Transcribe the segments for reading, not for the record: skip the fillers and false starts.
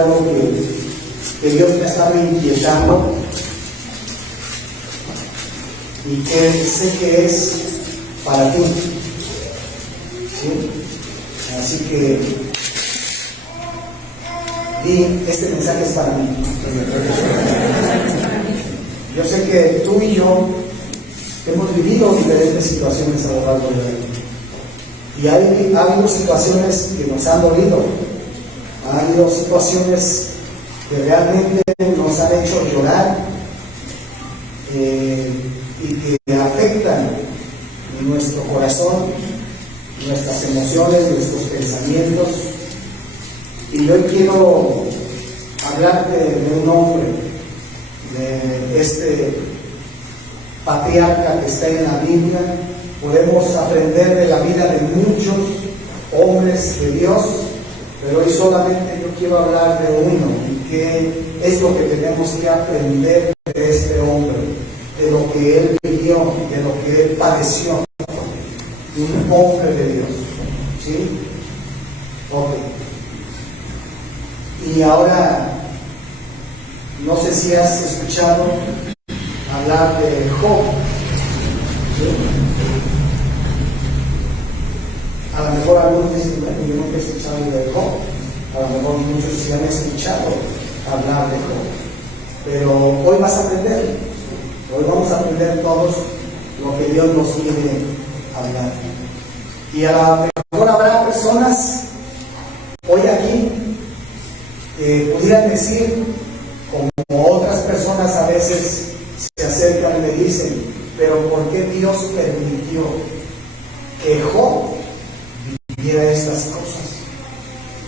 algo que Dios me estaba inquietando y que sé que es para ti, ¿sí? Así que este mensaje es para mí. Yo sé que tú y yo hemos vivido diferentes situaciones a lo largo de la vida. Y ha habido situaciones que nos han dolido. Ha habido situaciones que realmente nos han hecho llorar y que afectan nuestro corazón, nuestras emociones, nuestros pensamientos. Y hoy quiero hablarte de un hombre, de este patriarca que está en la Biblia. Podemos aprender de la vida de muchos hombres de Dios, pero hoy solamente yo quiero hablar de uno, y qué es lo que tenemos que aprender de este hombre, de lo que él vivió, de lo que él padeció. Un hombre de Dios, ¿sí? Ok. Y ahora, no sé si has escuchado hablar de Job, ¿sí? A lo mejor algunos dicen, bueno, yo nunca he escuchado de Job. A lo mejor muchos sí han escuchado hablar de Job. Pero hoy vas a aprender. Hoy vamos a aprender todos lo que Dios nos quiere hablar. Y a lo mejor habrá personas hoy aquí que pudieran decir, como otras personas a veces se acercan y me dicen, pero ¿por qué Dios permitió que Job viviera estas cosas?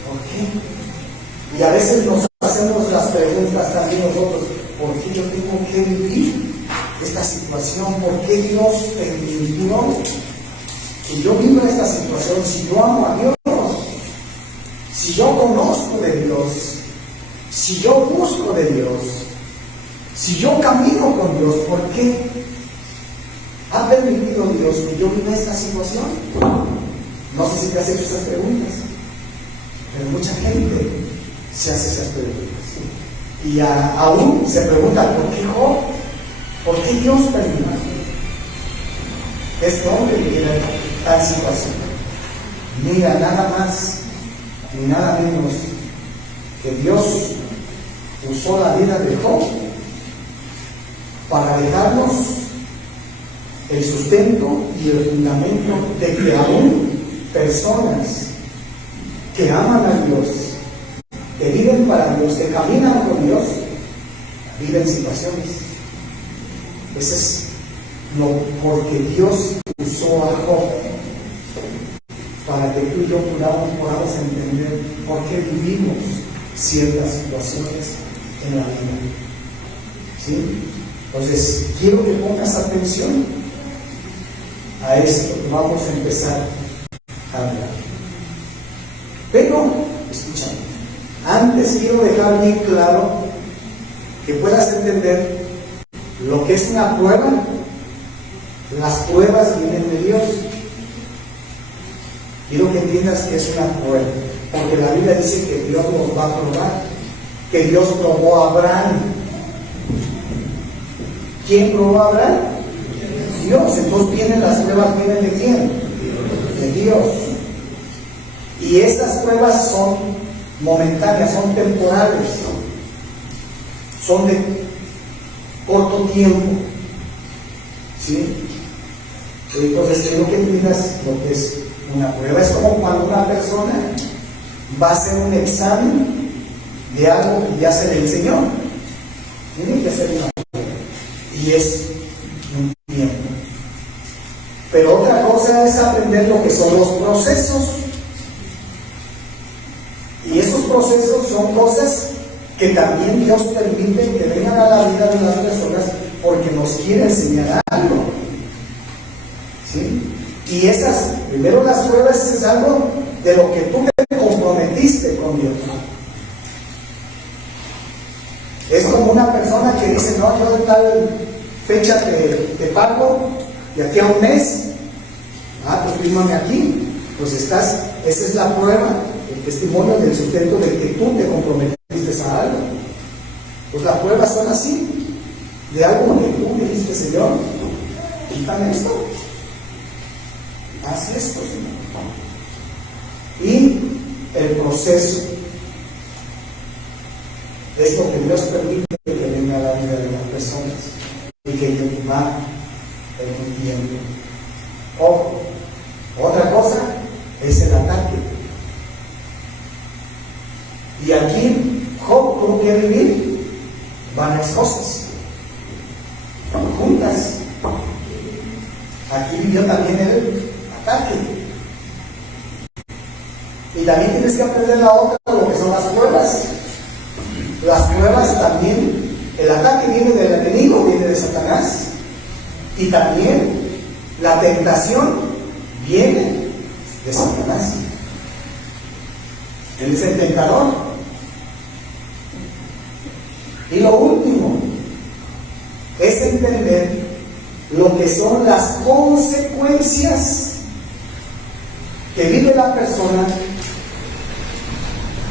¿Por qué? Y a veces nos hacemos las preguntas también nosotros, ¿por qué yo tengo que vivir esta situación? ¿Por qué Dios permitió que yo viva esta situación? Si yo amo a Dios, si yo conozco de Dios, si yo busco de Dios, si yo camino con Dios, ¿por qué ha permitido Dios que yo viva esta situación? No sé si te has hecho esas preguntas, pero mucha gente se hace esas preguntas. Y aún se pregunta, ¿por qué Job? ¿Por qué Dios permitió este hombre viviera tal situación? Mira, nada más ni nada menos que Dios usó la vida de Job para dejarnos el sustento y el fundamento de que aún personas que aman a Dios, que viven para Dios, que caminan con Dios, viven situaciones. Ese es porque Dios usó a Job para que tú y yo podamos entender por qué vivimos ciertas situaciones en la vida. ¿Sí? Entonces, quiero que pongas atención a esto que vamos a empezar a hablar. Pero, escúchame, antes quiero dejar bien claro que puedas entender lo que es una prueba. Las pruebas vienen de Dios. Quiero que entiendas que es una prueba, porque la Biblia dice que Dios nos va a probar, que Dios probó a Abraham. ¿Quién probó a Abraham? Dios. Entonces las pruebas vienen de quién? De Dios. Y estas pruebas son momentáneas, son temporales, son de corto tiempo, ¿sí? Entonces quiero que entiendas lo que es una prueba. Es como cuando una persona va a hacer un examen de algo que ya se le enseñó. Tiene que hacer una prueba. Y es un tiempo. Pero otra cosa es aprender lo que son los procesos. Y esos procesos son cosas que también Dios permite que vengan a la vida de las personas porque nos quiere enseñar algo. ¿Sí? Y primero las pruebas es algo de lo que tú te comprometiste con Dios. Es como una persona que dice, no, yo de tal fecha te pago y aquí a un mes, pues fírmame aquí, pues esa es la prueba, el testimonio del sustento de que tú te comprometiste resistes a algo. Pues las pruebas son así, de algo que tú dijiste, Señor, quítame esto, haz esto, Señor. Y el proceso es lo que Dios permite que venga a la vida de las personas y que va permitiendo. Ojo, otra cosa es el ataque. Y aquí Job, ¿cómo quiere vivir? Varias cosas juntas. Aquí vivió también el ataque. Y también tienes que aprender la otra, lo que son las pruebas. Las pruebas también, el ataque viene del enemigo, viene de Satanás. Y también la tentación viene de Satanás. Él es el tentador. Y lo último es entender lo que son las consecuencias que vive la persona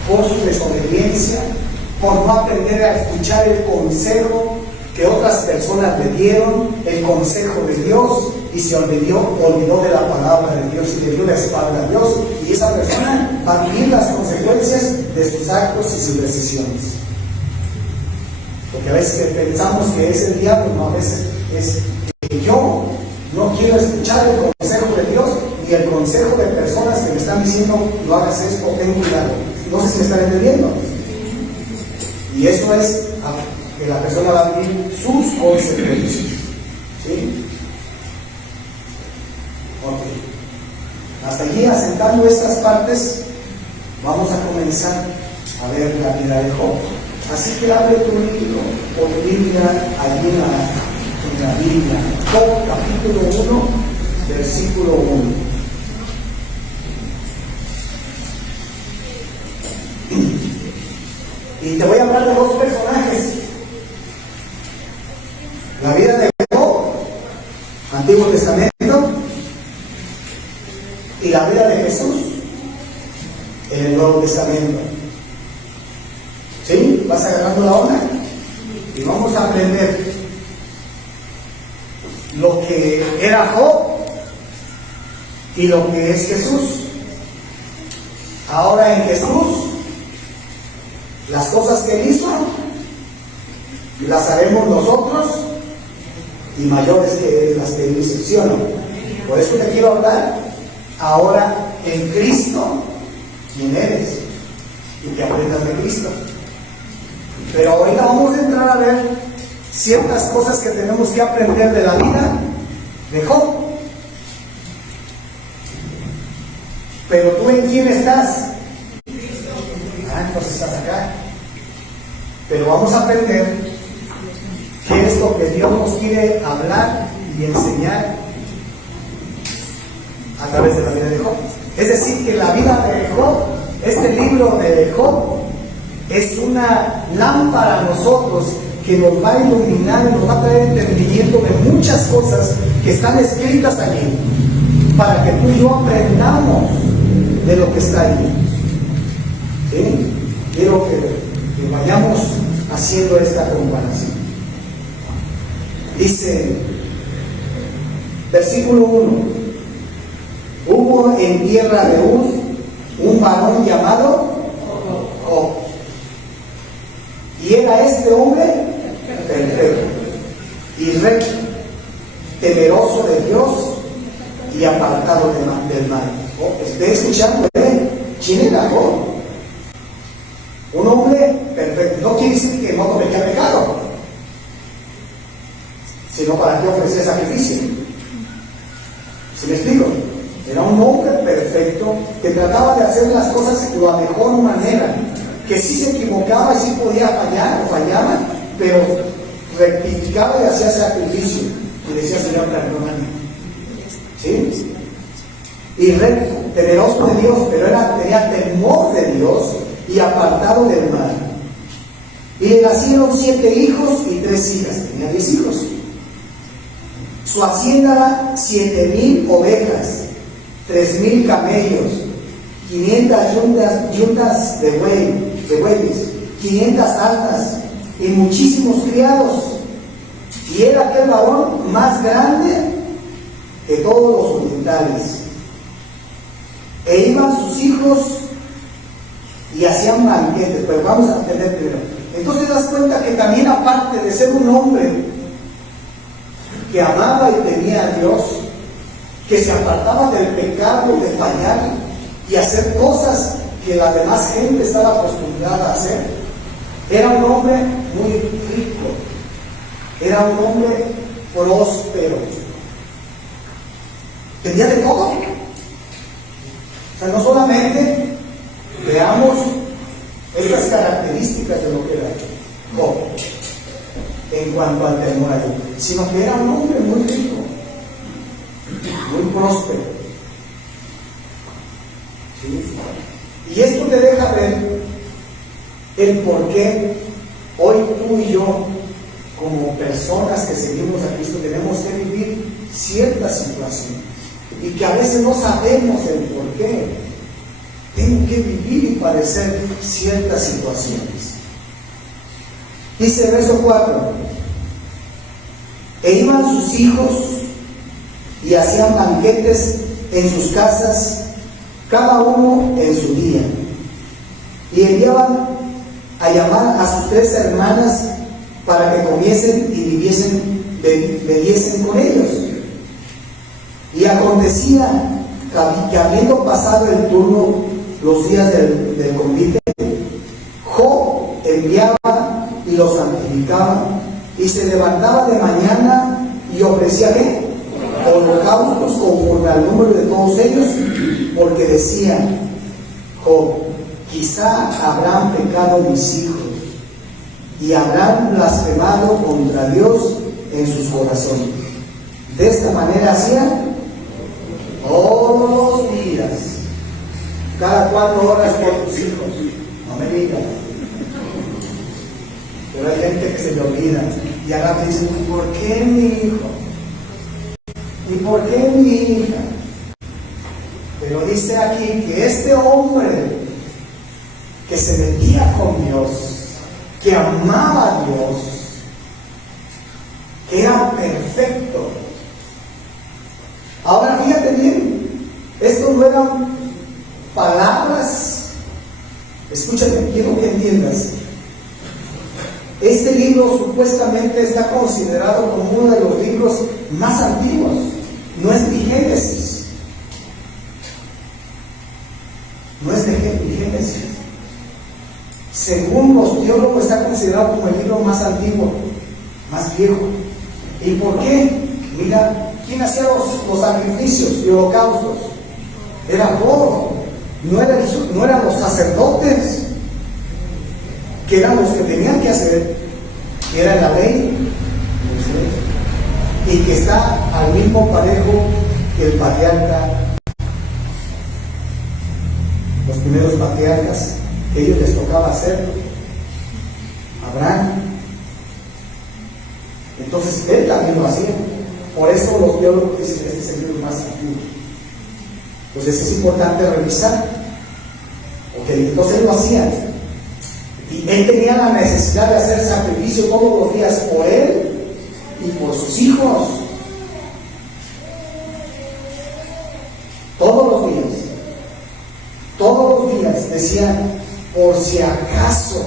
por su desobediencia, por no aprender a escuchar el consejo que otras personas le dieron, el consejo de Dios, y se olvidó de la palabra de Dios y le dio la espalda a Dios, y esa persona va a vivir las consecuencias de sus actos y sus decisiones. Porque a veces pensamos que es el diablo, no, a veces es que yo no quiero escuchar el consejo de Dios ni el consejo de personas que me están diciendo no hagas esto, ten cuidado. No sé si me están entendiendo. Y eso es que la persona va a vivir sus consecuencias. ¿Sí? Ok. Hasta allí, asentando estas partes, vamos a comenzar a ver la vida de Job. Así que abre tu libro o tu Biblia allí en la Biblia. Job capítulo 1, versículo 1. Y te voy a hablar de dos personajes. La vida de Job, Antiguo Testamento, y la vida de Jesús en el Nuevo Testamento. ¿Sí? ¿Vas agarrando la onda? Y vamos a aprender lo que era Job y lo que es Jesús. Ahora en Jesús, las cosas que él hizo, las haremos nosotros y mayores que las que él hizo, ¿sí o no? Por eso te quiero hablar ahora en Cristo, quién eres, y que aprendas de Cristo. Pero ahorita vamos a entrar a ver ciertas cosas que tenemos que aprender de la vida de Job. Pero tú en quién estás? Entonces estás acá. Pero vamos a aprender qué es lo que Dios nos quiere hablar y enseñar a través de la vida de Job. Es decir, que la vida de Job, este libro de Job, es una lámpara a nosotros que nos va a iluminar y nos va a traer entendimiento de muchas cosas que están escritas allí, para que tú y yo aprendamos de lo que está allí. ¿Sí? Quiero que vayamos haciendo esta comparación. Dice, versículo 1: hubo en tierra de Uz un varón llamado Job, y era este hombre perfecto y recto, temeroso de Dios y apartado del mal. Estoy escuchando, ¿quién era Job? Un hombre perfecto. No quiere decir que no cometía pecado, sino para qué ofrecer sacrificio. ¿Sí me explico? Era un hombre perfecto que trataba de hacer las cosas de la mejor manera, que sí se equivocaba y sí podía fallar o fallaba, pero rectificaba y hacía sacrificio y decía: Señor, perdóname. ¿Sí? Y recto, temeroso de Dios, pero tenía temor de Dios y apartado del mal. Y le nacieron 7 hijos y 3 hijas. Tenía 10 hijos. Su hacienda era 7,000 ovejas, 3,000 camellos, 500 yuntas de bueyes, 500 asnas y muchísimos criados. Y era aquel varón más grande que todos los orientales. E iban sus hijos y hacían banquetes. Pero vamos a entender primero. Entonces te das cuenta que también, aparte de ser un hombre que amaba y temía a Dios, que se apartaba del pecado, de fallar y hacer cosas que la demás gente estaba acostumbrada a hacer, era un hombre muy rico, era un hombre próspero, tenía de todo. O sea, no solamente veamos estas características de lo que era Job en cuanto al temor a Dios, sino que era un hombre muy rico, muy próspero. ¿Sí? Y esto te deja ver el por qué hoy tú y yo, como personas que seguimos a Cristo, tenemos que vivir ciertas situaciones y que a veces no sabemos el por qué tengo que vivir y padecer ciertas situaciones. Dice el verso 4: e iban sus hijos y hacían banquetes en sus casas, cada uno en su día, y enviaban a llamar a sus 3 hermanas para que comiesen y bebiesen con ellos. Y acontecía que habiendo pasado el turno los días del convite, Job enviaba y los santificaba, y se levantaba de mañana y ofrecía ¿qué? Holocaustos conforme al número de todos ellos, porque decía Job: quizá habrán pecado mis hijos y habrán blasfemado contra Dios en sus corazones. De esta manera hacía todos los días. ¿Cada 4 horas por tus hijos? No me digas. Pero hay gente que se le olvida y ahora me dicen: ¿por qué mi hijo? ¿Y por qué mi hija? Pero dice aquí que este hombre que se metía con Dios, que amaba a Dios, que era perfecto. Ahora fíjate bien, esto no eran palabras. Escúchame, quiero que entiendas. Este libro supuestamente está considerado como uno de los libros más antiguos. No es mi Génesis. No es de mi Génesis. Según los teólogos, está considerado como el libro más antiguo, más viejo. ¿Y por qué? Mira, ¿quién hacía los sacrificios y holocaustos? Era Job. No eran los sacerdotes, que eran los que tenían que hacer, que era la ley, y que está al mismo parejo que el patriarca, los primeros patriarcas, que ellos les tocaba hacer, Abraham. Entonces él también lo hacía. Por eso los teólogos dicen que este es el libro más antiguo. Entonces es importante revisar. Entonces él lo hacía. Y él tenía la necesidad de hacer sacrificio todos los días por él y por sus hijos. Todos los días. Todos los días decían: por si acaso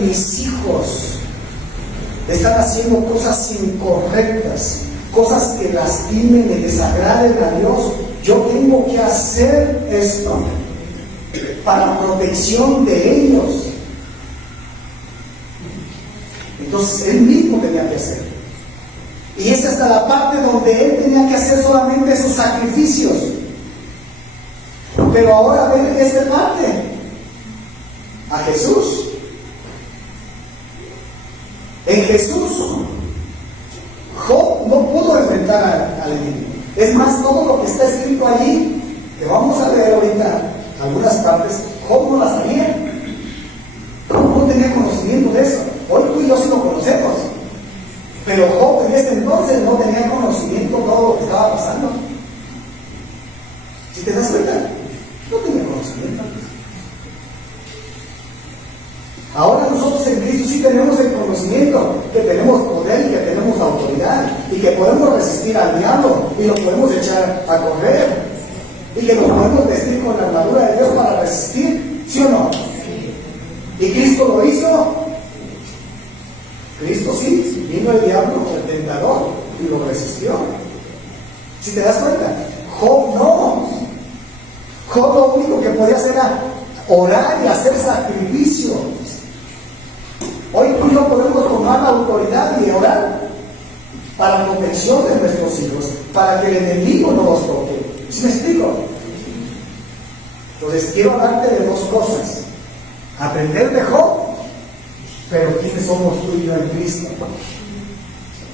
mis hijos están haciendo cosas incorrectas, cosas que lastimen y desagraden a Dios, yo tengo que hacer esto para protección de ellos. Entonces él mismo tenía que hacer. Y es hasta la parte donde él tenía que hacer solamente esos sacrificios. Pero ahora ven esta parte, a Jesús. En Jesús, Job no pudo enfrentar al enemigo. Es más, todo lo que está escrito allí, que vamos a leer ahorita, algunas partes, Job no las sabía. Job no tenía conocimiento de eso. Hoy tú y yo sí lo conocemos. Pero Job en ese entonces no tenía conocimiento de todo lo que estaba pasando. ¿Sí te das cuenta? No tenía conocimiento. nosotros en Cristo sí tenemos el conocimiento, que tenemos poder y que tenemos autoridad, y que podemos resistir al diablo y lo podemos echar a correr, y que nos podemos vestir con la armadura de Dios para resistir, ¿sí o no? ¿Y Cristo lo hizo? Cristo sí, vino el diablo, el tentador, y lo resistió. ¿Sí te das cuenta? Job no. Job lo único que podía hacer era orar y hacer sacrificio. Hoy tú y yo podemos tomar la autoridad y orar para protección de nuestros hijos, para que el enemigo no los toque. ¿Sí me explico? Entonces quiero hablarte de dos cosas: aprender de Job, pero quiénes somos tú y yo en Cristo.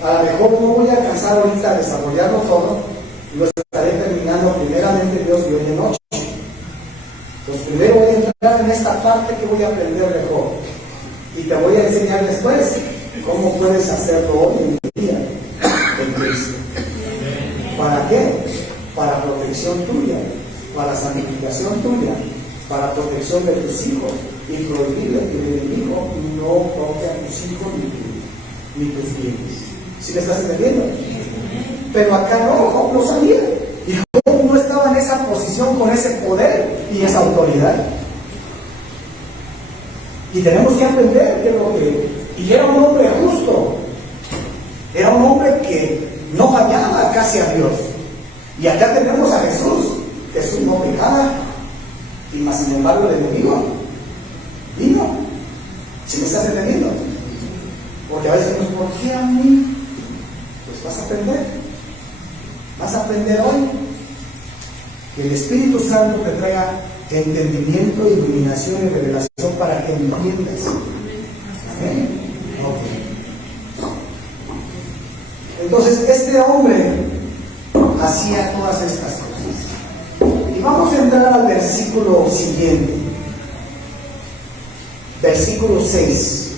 A lo mejor no voy a alcanzar ahorita a desarrollarlo todo, lo estaré terminando primeramente Dios y hoy en noche. Pues primero voy a entrar en esta parte que voy a aprender de Job, y te voy a enseñar después cómo puedes hacerlo hoy en el día en Cristo. ¿Para qué? Para protección tuya, para santificación tuya, para protección de tus hijos, y prohibirle que el enemigo no toque a tus hijos ni tus bienes. ¿Sí me estás entendiendo? Pero acá no, Job no sabía, y Job no estaba en esa posición con ese poder y esa autoridad. Y tenemos que aprender que lo que... Y era un hombre justo, era un hombre que no fallaba casi a Dios. Y acá tenemos a Jesús. Jesús no pecaba, y más sin embargo el enemigo vino. ¿Sí me estás entendiendo? Porque a veces decimos, ¿por qué a mí? Pues vas a aprender. Vas a aprender hoy que el Espíritu Santo te traiga entendimiento, iluminación y revelación para que entiendas. ¿Amén? Ok. Entonces, este hombre hacía todas estas cosas. Y vamos a entrar al versículo siguiente. Versículo 6.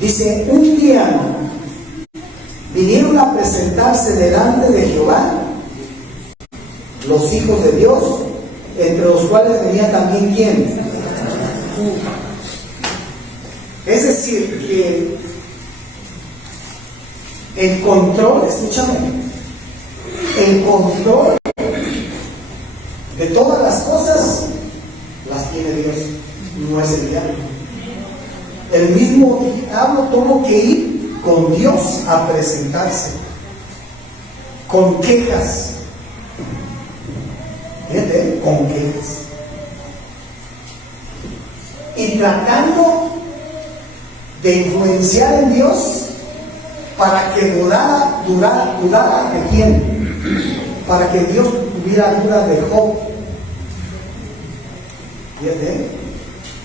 Dice, un día vinieron a presentarse delante de Jehová los hijos de Dios, entre los cuales venía también ¿quién? Es decir, que el control, escúchame, el control de todas las cosas las tiene Dios, no es el diablo. El mismo diablo tuvo que ir con Dios a presentarse, con quejas. Fíjate, con quejas. Y tratando de influenciar en Dios para que dudara de quién, para que Dios tuviera duda de Job. Fíjate.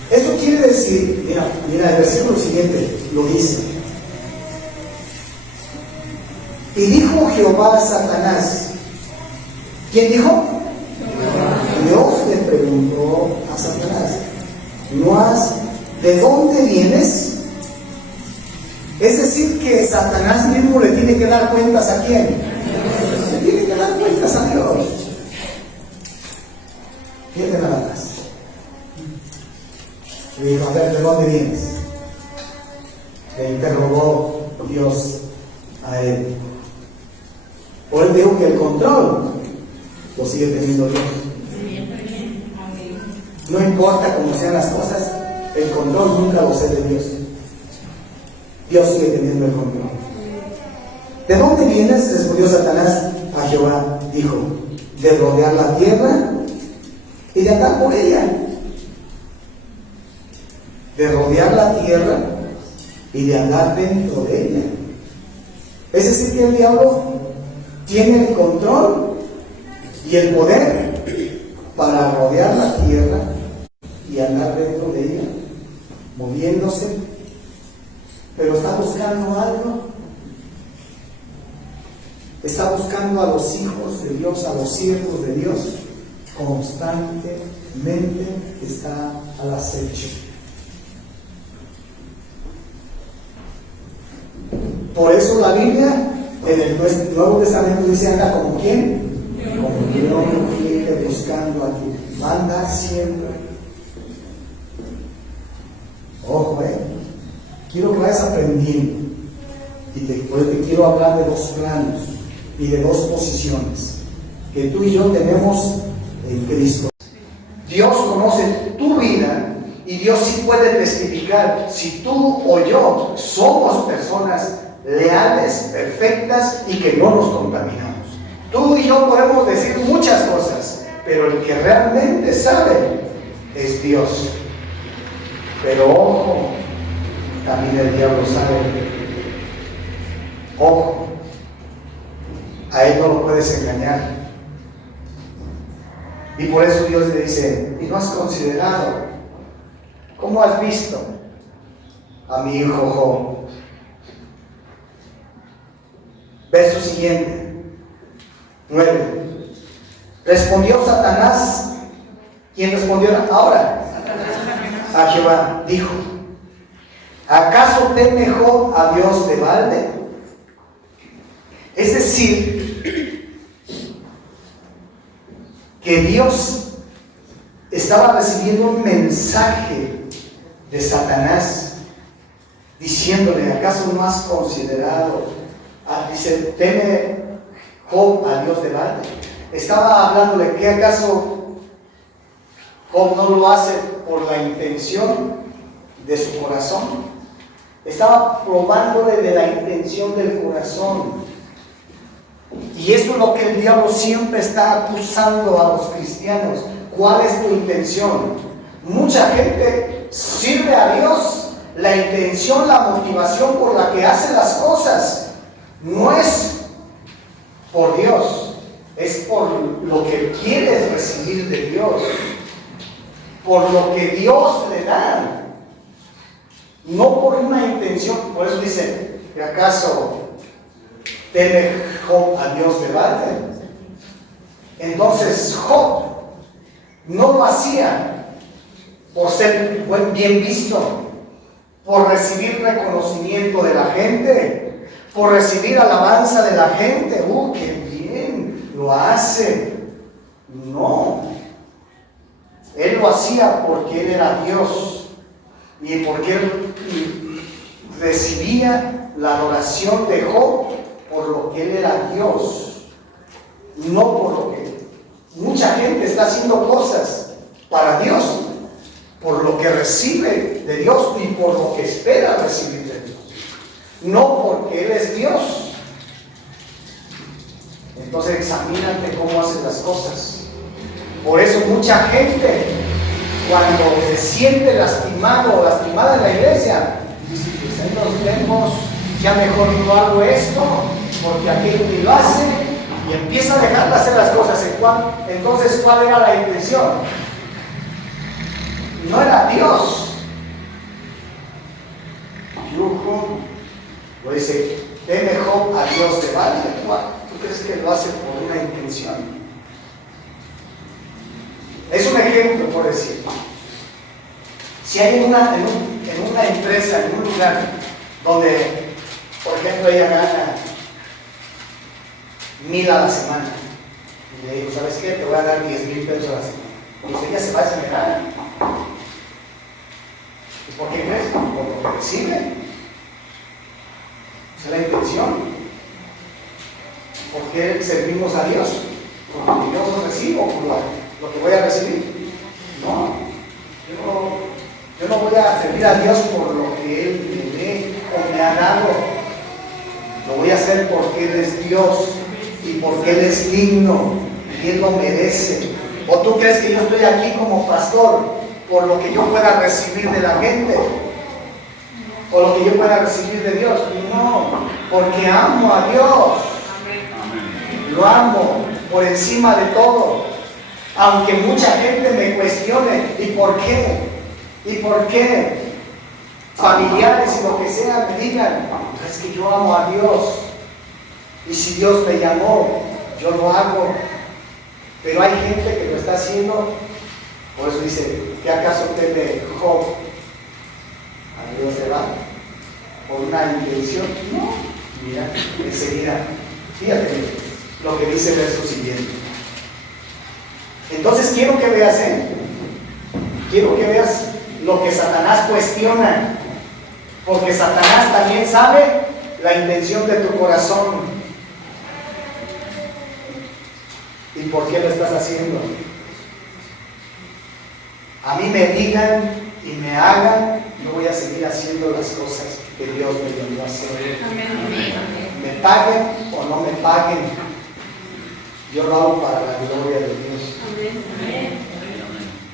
Eso quiere decir, mira, el versículo siguiente lo dice. Y dijo Jehová a Satanás. ¿Quién dijo? Dios le preguntó a Satanás, ¿de dónde vienes? Es decir, que Satanás mismo le tiene que dar cuentas ¿a quién? Le tiene que dar cuentas a Dios. Fíjate nada más. Le dijo, a ver, ¿de dónde vienes? Le interrogó Dios a él. O él dijo que el control lo sigue teniendo Dios. No importa cómo sean las cosas, el control nunca lo cede Dios. Dios sigue teniendo el control. ¿De dónde vienes? Respondió Satanás a Jehová. Dijo, de rodear la tierra y de andar por ella. De rodear la tierra y de andar dentro de ella. Es decir, que el diablo tiene el control y el poder para rodear la tierra y andar dentro de ella, moviéndose, pero está buscando algo. Está buscando a los hijos de Dios, a los siervos de Dios, constantemente está al acecho. Por eso la Biblia en el Nuevo Testamento dice, anda como quién, como león buscando a ti, va a andar siempre quiero que vayas aprendiendo. Y hoy te quiero hablar de dos planos y de dos posiciones que tú y yo tenemos en Cristo. Dios conoce tu vida y Dios sí puede testificar si tú o yo somos personas leales, perfectas y que no nos contaminamos. Tú y yo podemos decir muchas cosas, pero el que realmente sabe es Dios. Pero ojo, también el diablo sabe. Ojo, a él no lo puedes engañar. Y por eso Dios le dice, ¿y no has considerado? ¿Cómo has visto a mi hijo Job? Verso siguiente, 9. Respondió Satanás. ¿Quién respondió ahora? A Jehová, dijo, ¿acaso teme Job a Dios de balde? Es decir, que Dios estaba recibiendo un mensaje de Satanás diciéndole, ¿acaso no has considerado? Dice, ¿teme Job a Dios de balde? Estaba hablándole que acaso Job no lo hace por la intención de su corazón. Estaba probándole de la intención del corazón. Y eso es lo que el diablo siempre está acusando a los cristianos. ¿Cuál es tu intención? Mucha gente sirve a Dios. La intención, la motivación por la que hace las cosas no es por Dios, es por lo que quieres recibir de Dios, por lo que Dios le da, no por una intención. Por eso dice, ¿que acaso teme Job a Dios de balde? Entonces Job no lo hacía por ser bien visto, por recibir reconocimiento de la gente, por recibir alabanza de la gente. ¡Qué bien lo hace! No, él lo hacía porque él era Dios y porque él recibía la adoración de Job por lo que él era Dios, no por lo que mucha gente está haciendo cosas para Dios, por lo que recibe de Dios y por lo que espera recibir de Dios, no porque él es Dios. Entonces examínate cómo haces las cosas. Por eso mucha gente, cuando se siente lastimado o lastimada en la iglesia, dice, pues en los tiempos ya mejor no hago esto porque aquello ni lo hace, y empieza a dejar de hacer las cosas. Entonces, ¿cuál era la intención? No era Dios. Lo dice, teme Job a Dios de balde. ¿Tú crees que lo hace por una intención? Es un ejemplo, por decir. Si hay en una empresa, en un lugar donde, por ejemplo, ella gana 1,000 a la semana, y le digo, ¿sabes qué? Te voy a dar 10,000 pesos a la semana. Pues ella se va a esmerar. ¿Y por qué crees? Por lo que recibe. Esa es la intención. ¿Por qué servimos a Dios? Porque yo no recibo por lo que voy a recibir. No, yo no voy a servir a Dios por lo que Él me dé o me ha dado. Lo voy a hacer porque Él es Dios y porque Él es digno y Él lo merece. ¿O tú crees que yo estoy aquí como pastor por lo que yo pueda recibir de la gente? ¿O lo que yo pueda recibir de Dios? No, porque amo a Dios. Lo amo por encima de todo. Aunque mucha gente me cuestione, ¿y por qué? ¿Y por qué? Familiares y lo que sea me digan, es que yo amo a Dios. Y si Dios me llamó, yo lo hago. Pero hay gente que lo está haciendo. Por eso dice, ¿qué acaso teme Job a Dios de balde? ¿Por una intención? No. Mira, enseguida, fíjate lo que dice el verso siguiente. Entonces quiero que veas lo que Satanás cuestiona. Porque Satanás también sabe la intención de tu corazón. ¿Y por qué lo estás haciendo? A mí me digan y me hagan, yo voy a seguir haciendo las cosas que Dios me llamó a hacer. Me paguen o no me paguen, yo lo hago para la gloria de Dios.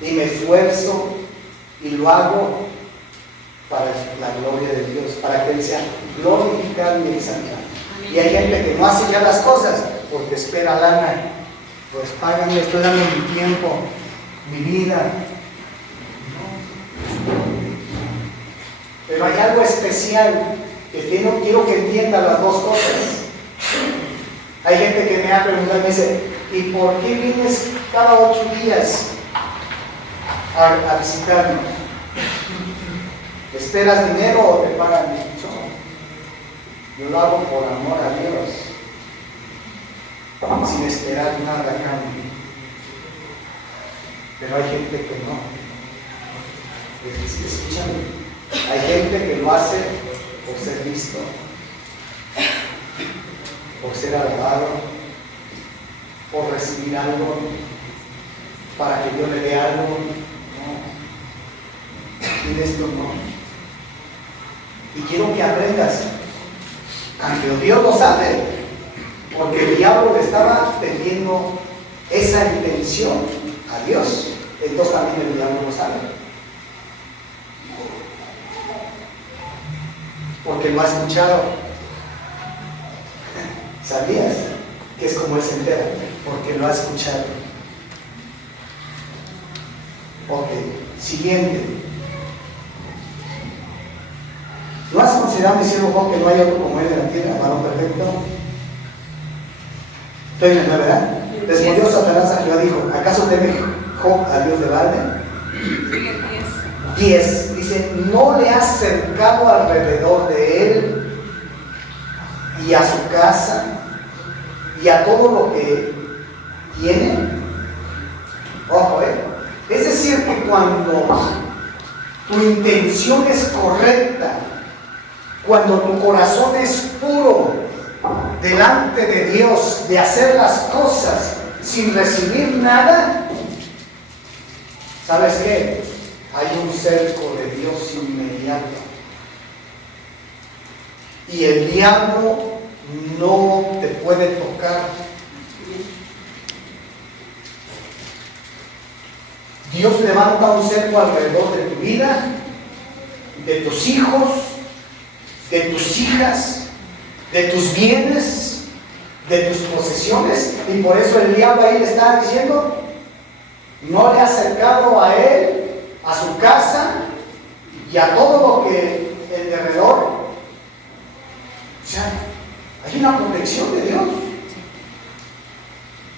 Y me esfuerzo y lo hago para la gloria de Dios, para que Él sea glorificado y exaltado. Y hay gente que no hace ya las cosas porque espera lana. Pues páganme, estoy dando mi tiempo, mi vida. Pero hay algo especial que quiero que entiendan las dos cosas. Hay gente que me ha preguntado y me dice, ¿y por qué vienes cada 8 días a visitarnos? ¿Esperas dinero o te pagan? No, yo lo hago por amor a Dios, sin esperar nada a cambio. Pero hay gente que no. Escúchame. Hay gente que lo hace por ser visto, por ser alabado, por recibir algo, para que Dios le dé algo. No. Y de esto no. Y quiero que aprendas, aunque Dios lo sabe, porque el diablo le estaba teniendo esa intención a Dios, entonces también el diablo lo sabe. Porque lo ha escuchado. ¿Sabías que es como Él se entera? Porque lo ha escuchado. Ok, siguiente. ¿No has considerado, mi siervo Job, que no hay otro como Él en la tierra, varón perfecto? Estoy en el 9, ¿verdad? Respondió Satanás a Jehová, dijo, ¿acaso teme Job a Dios de balde? 10, dice, ¿no le has cercado alrededor de él y a su casa y a todo lo que tiene? Ojo, es decir, que cuando tu intención es correcta, cuando tu corazón es puro delante de Dios, de hacer las cosas sin recibir nada, ¿sabes qué? Hay un cerco de Dios inmediato. Y el diablo no te puede tocar. Dios levanta un cerco alrededor de tu vida, de tus hijos, de tus hijas, de tus bienes, de tus posesiones. Y por eso el diablo ahí le está diciendo, no le ha acercado a él, a su casa y a todo lo que el derredor. O sea, hay una protección de Dios.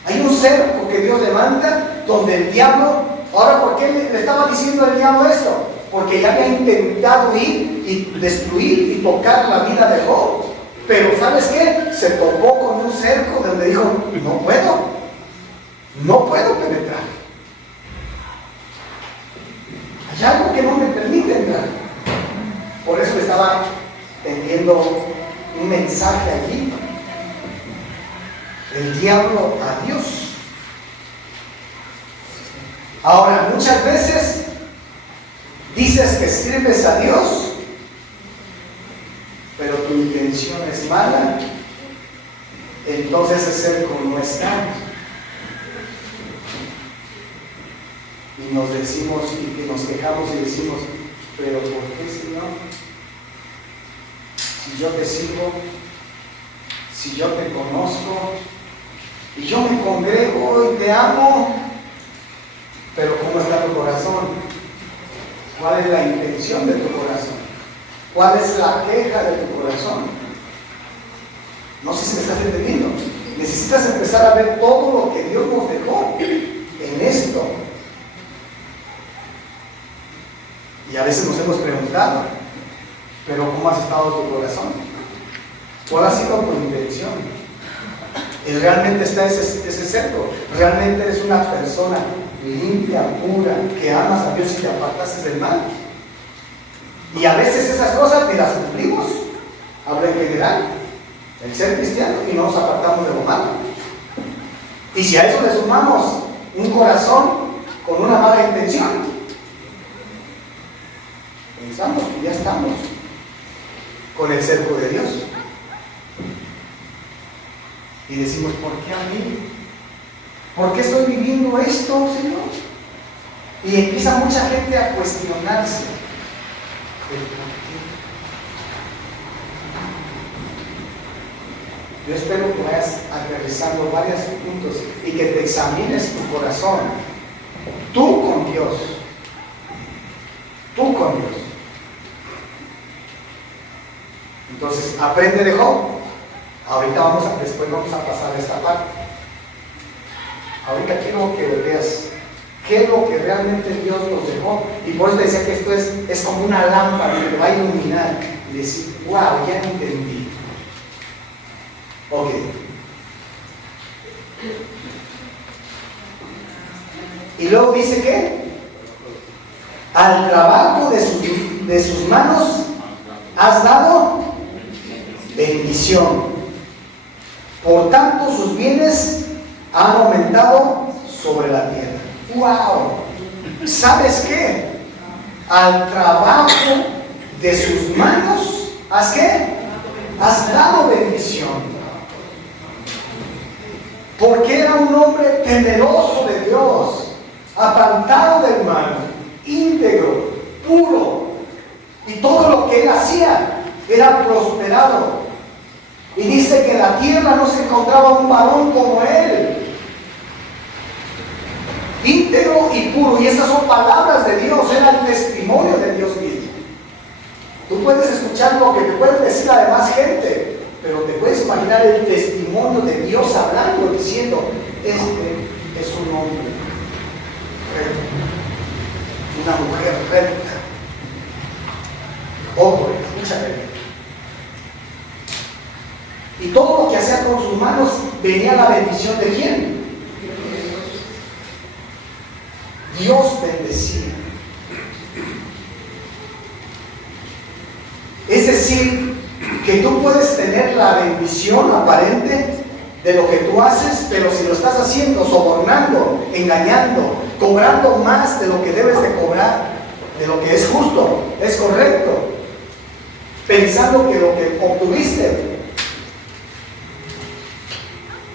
Hay un cerco que Dios levanta donde el diablo. Ahora, ¿por qué le estaba diciendo el diablo esto? Porque ya había intentado ir y destruir y tocar la vida de Job. Pero ¿sabes qué? Se topó con un cerco donde dijo, no puedo penetrar. Hay algo que no me permite entrar. Por eso le estaba tendiendo un mensaje allí. El diablo a Dios. Ahora, muchas veces dices que sirves a Dios, pero tu intención es mala, entonces ese cerco no está. Y nos decimos, y que nos quejamos y decimos, pero ¿por qué, Señor? Si yo te sirvo, si yo te conozco, y yo me congrego y te amo, pero ¿cómo está tu corazón? ¿Cuál es la intención de tu corazón? ¿Cuál es la queja de tu corazón? No sé si me estás entendiendo. Necesitas empezar a ver todo lo que Dios nos dejó en esto. Y a veces nos hemos preguntado, pero ¿cómo has estado tu corazón? ¿Cuál ha sido tu intención? ¿Y realmente está ese cerco? ¿Realmente eres una persona limpia, pura, que amas a Dios y te apartaste del mal? Y a veces esas cosas ni las cumplimos. Hablo en general, el ser cristiano, y no nos apartamos de lo malo. Y si a eso le sumamos un corazón con una mala intención, pensamos que ya estamos con el cerco de Dios. Y decimos, ¿por qué a mí? ¿Por qué estoy viviendo esto, Señor? Y empieza mucha gente a cuestionarse el por qué. Yo espero que vayas aterrizando varios puntos y que te examines tu corazón. Tú con Dios. Tú con Dios. Entonces, aprende de Job. Ahorita después vamos a pasar a esta parte. Ahorita quiero que veas qué es lo que realmente Dios nos dejó. Y por eso te decía que esto es como una lámpara que te va a iluminar y decir, wow, ya entendí. Ok. Y luego dice que al trabajo de sus manos has dado bendición. Por tanto, sus bienes han aumentado sobre la tierra. ¡Wow! ¿Sabes qué? Al trabajo de sus manos, ¿has qué? Has dado bendición. Porque era un hombre temeroso de Dios, apartado del mal, íntegro, puro. Y todo lo que él hacía era prosperado. Y dice que en la tierra no se encontraba un varón como él. Íntegro y puro. Y esas son palabras de Dios, era el testimonio de Dios mismo. Tú puedes escuchar lo que te puede decir la demás gente, pero te puedes imaginar el testimonio de Dios hablando, diciendo, este es un hombre recto, una mujer recta. Ojo, escúchame. Y todo lo que hacía con sus manos venía la bendición de ¿quién? Dios bendecía. Es decir, que tú puedes tener la bendición aparente de lo que tú haces, pero si lo estás haciendo, sobornando, engañando, cobrando más de lo que debes de cobrar, de lo que es justo, es correcto, pensando que lo que obtuviste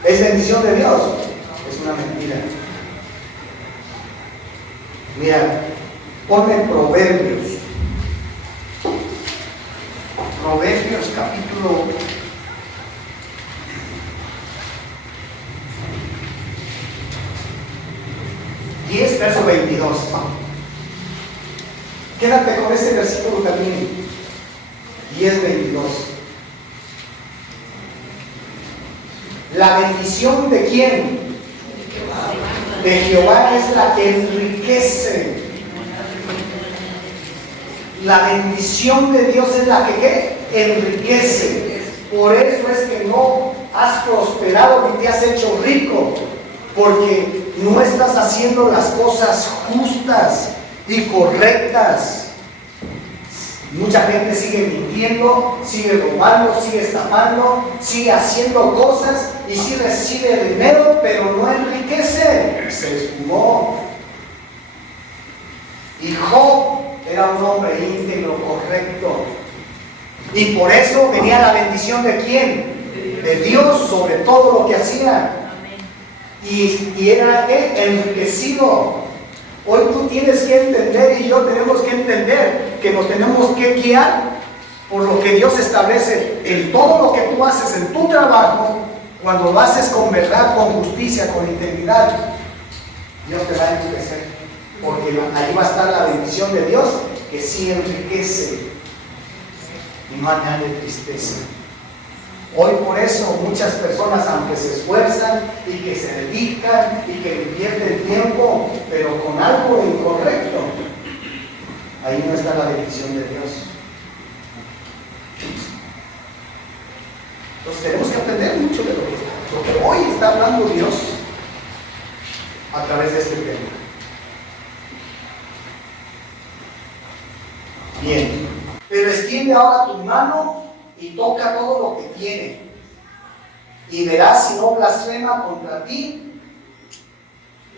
es bendición de Dios, es una mentira. Mira, ponme Proverbios. Proverbios capítulo 10, verso 22. Quédate con este versículo también. 10, 22. La bendición de ¿quién? De Jehová es la que enriquece. La bendición de Dios es la que ¿qué? Enriquece. Por eso es que no has prosperado ni te has hecho rico, porque no estás haciendo las cosas justas y correctas. Mucha gente sigue mintiendo, sigue robando, sigue estafando, sigue haciendo cosas y sí recibe dinero, pero no enriquece. Se esfumó. Y Job era un hombre íntegro, correcto. Y por eso venía la bendición de ¿quién? De Dios sobre todo lo que hacía. Y era enriquecido. Hoy tú tienes que entender y yo tenemos que entender que nos tenemos que guiar por lo que Dios establece en todo lo que tú haces en tu trabajo. Cuando lo haces con verdad, con justicia, con integridad, Dios te va a enriquecer, porque ahí va a estar la bendición de Dios que sí enriquece y no añade tristeza. Hoy por eso muchas personas, aunque se esfuerzan y que se dedican y que invierten tiempo, pero con algo incorrecto, ahí no está la bendición de Dios. Entonces tenemos que aprender mucho de lo que hoy está hablando Dios a través de este tema. Bien. Pero extiende ahora tu mano y toca todo lo que tiene, y verás si no blasfema contra ti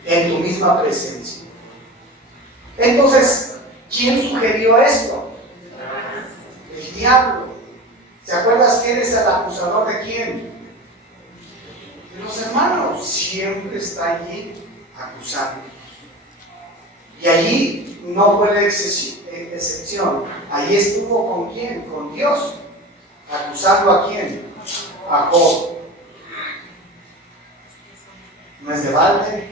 en tu misma presencia. Entonces, ¿quién sugirió esto? El diablo. ¿Se acuerdas quién es el acusador de quién? De los hermanos. Siempre está allí acusando. Y allí no fue la excepción. Allí estuvo ¿con quién? Con Dios. ¿Acusando a quién? A Job. ¿No es de balde?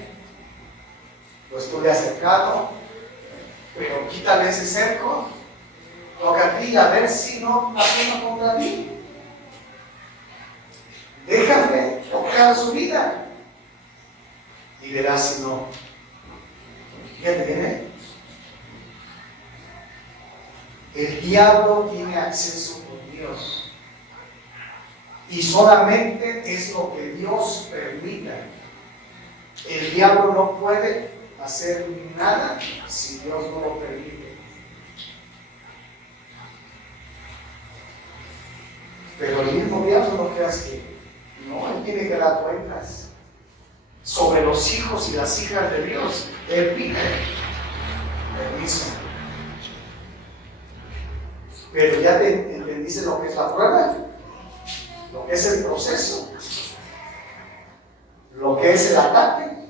Pues tú le has cercado, pero quítale ese cerco, toca a ti a ver si no blasfema contra ti. Déjame tocar su vida y verás si no. Fíjate bien, ¿eh? El diablo tiene acceso con Dios y solamente es lo que Dios permita. El diablo no puede hacer nada si Dios no lo permite. Pero el mismo diablo no creas que no, él tiene que dar cuentas sobre los hijos y las hijas de Dios. Él pide permiso. Pero ya te entendiste lo que es la prueba, lo que es el proceso, lo que es el ataque,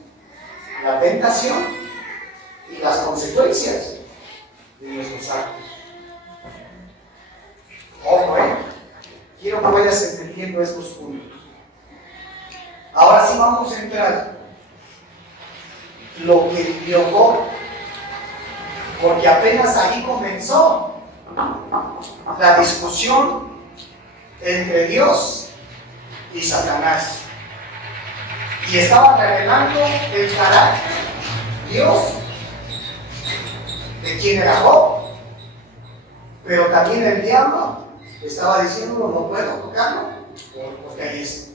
la tentación y las consecuencias de nuestros actos. Ojo, quiero que vayas entendiendo estos puntos. Ahora sí vamos a entrar lo que vivió Job, porque apenas ahí comenzó la discusión entre Dios y Satanás. Y estaba revelando el carácter Dios de quién era Job, pero también el diablo estaba diciendo no puedo tocarlo porque ahí es.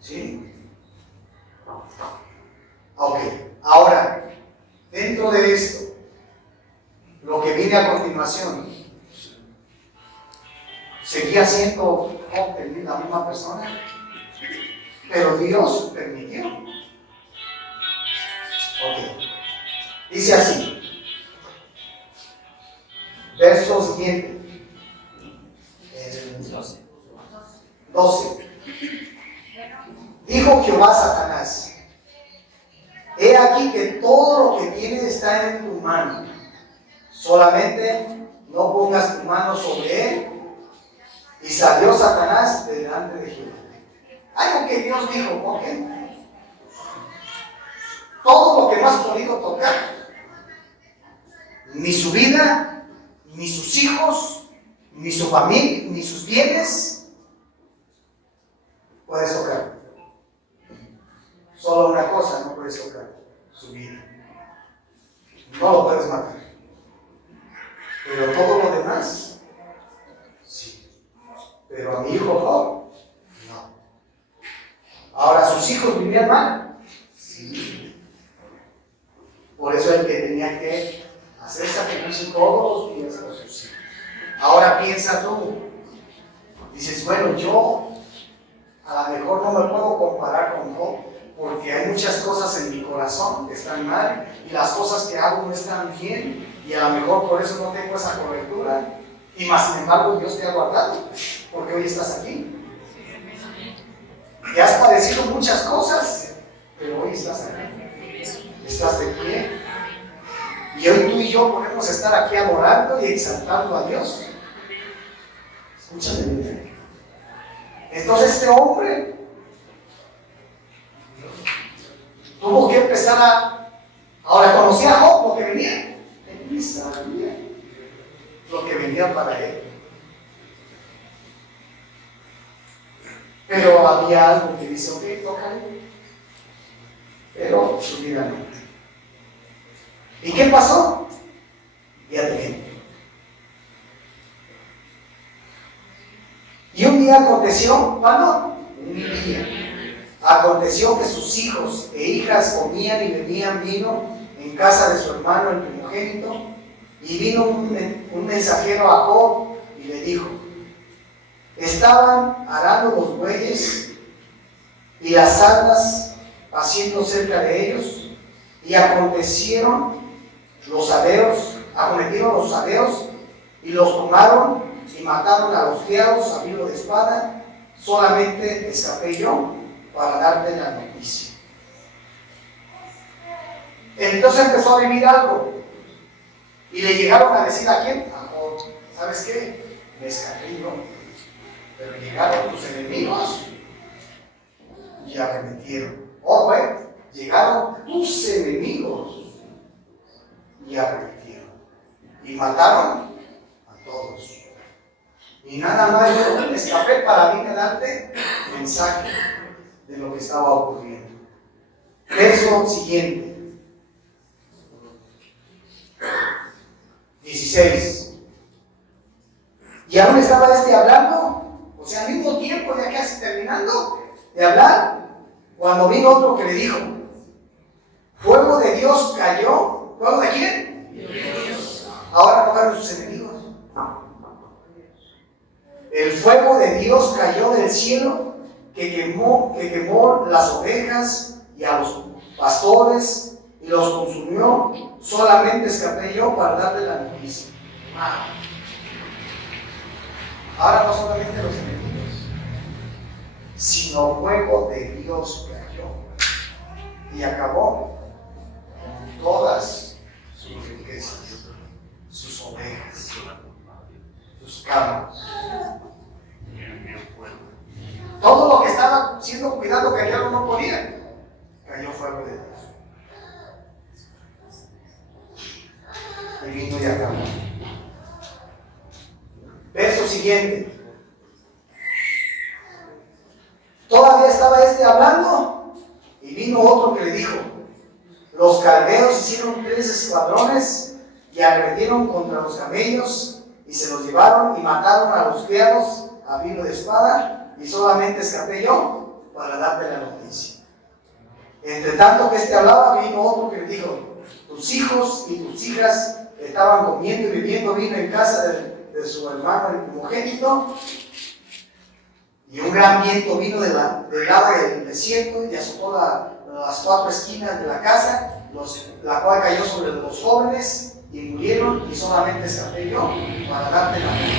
¿Sí? Ok, ahora dentro de esto lo que viene a continuación, ¿seguía siendo Job la misma persona? Pero Dios permitió. Ok. Dice así. Verso siguiente. 12. Dijo Jehová a Satanás: he aquí que todo lo que tienes está en tu mano. Solamente no pongas tu mano sobre él. Y salió Satanás delante de Jehová. Algo que Dios dijo, ¿ok? Todo lo que no has podido tocar, ni su vida, ni sus hijos, ni su familia, ni sus bienes, puedes tocar. Solo una cosa no puedes tocar: su vida. No lo puedes matar. Pero todo lo demás, sí. Pero a mi hijo Job, no. Ahora, ¿sus hijos vivían mal? Sí. Por eso el que tenía que hacer sacrificio todos los días por sus hijos. Ahora piensa tú, dices, bueno, yo a lo mejor no me puedo comparar con Job, porque hay muchas cosas en mi corazón que están mal, y las cosas que hago no están bien, y a lo mejor por eso no tengo esa cobertura, y más sin embargo Dios te ha guardado, porque hoy estás aquí. Y has padecido muchas cosas, pero hoy estás aquí. Estás de pie. Y hoy tú y yo podemos estar aquí adorando y exaltando a Dios. Escúchame bien. Entonces este hombre tuvo que empezar a... Ahora conocía a Job, lo que venía. Él sabía lo que venía para él. Pero había algo que dice, ok, tócale. Pero su vida no. ¿Y qué pasó? Fíjate bien. Y un día aconteció, ¿cuándo? Un día. Aconteció que sus hijos e hijas comían y bebían vino en casa de su hermano el primogénito, Y vino un mensajero a Job y le dijo: estaban arando los bueyes y las asnas haciendo cerca de ellos, y acometieron los sabeos y los tomaron y mataron a los criados a filo de espada. Solamente escapé yo para darte la noticia. Entonces empezó a vivir algo y le llegaron a decir: ¿a quién? A Job. ¿Sabes qué? Me escapé yo, pero llegaron tus enemigos y arremetieron. Ojo, llegaron tus enemigos y arremetieron y mataron a todos. Y nada más yo me escapé para venir a darte mensaje de lo que estaba ocurriendo. Verso siguiente, 16. Y aún estaba hablando, o sea, al mismo tiempo, ya casi terminando de hablar, cuando vino otro que le dijo: fuego de Dios cayó. ¿Fuego de quién? Dios. Ahora cojaron sus enemigos. El fuego de Dios cayó del cielo que quemó las ovejas y a los pastores y los consumió. Solamente escapé yo para darle la noticia. Ahora no solamente los enemigos, sino fuego de Dios cayó y acabó con todas sus riquezas, sus ovejas, sus cabras. Todo lo que estaba siendo cuidado que ya no podía, cayó fuego de Dios. Y vino y acabó. Verso siguiente. Todavía estaba hablando y vino otro que le dijo: los caldeos hicieron 3 escuadrones y arremetieron contra los camellos y se los llevaron y mataron a los criados a filo de espada, y solamente escapé yo para darte la noticia. Entre tanto que hablaba, vino otro que le dijo: tus hijos y tus hijas estaban comiendo y bebiendo vino en casa de su hermano el primogénito, y un gran viento vino del lado del desierto y azotó las 4 esquinas de la casa, la cual cayó sobre los jóvenes y murieron, y solamente escapé yo para darte la noticia.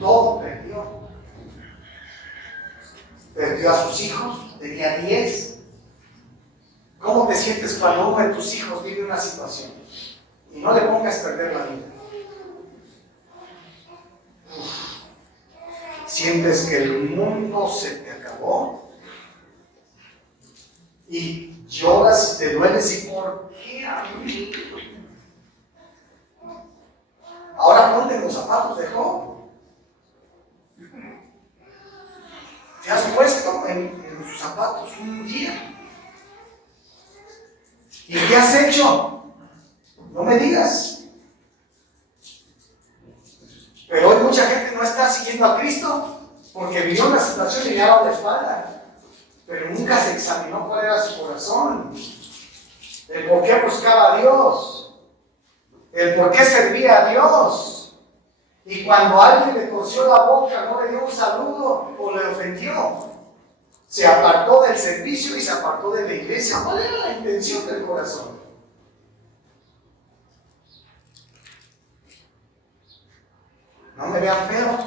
Todo perdió. Perdió a sus hijos, tenía 10. ¿Cómo te sientes cuando uno de tus hijos vive una situación? Y no le pongas a perder la vida. Sientes que el mundo se te acabó y lloras y te dueles. ¿Y por qué a mí? Ahora ponte en los zapatos de Job. ¿Te has puesto en sus zapatos un día? ¿Y qué has hecho? No me digas. Pero hoy mucha gente no está siguiendo a Cristo porque vivió una situación y le daba la espalda, pero nunca se examinó cuál era su corazón, el por qué buscaba a Dios, el por qué servía a Dios. Y cuando alguien le torció la boca, no le dio un saludo o le ofendió, se apartó del servicio y se apartó de la iglesia. ¿Cuál era la intención del corazón? No me vean feo,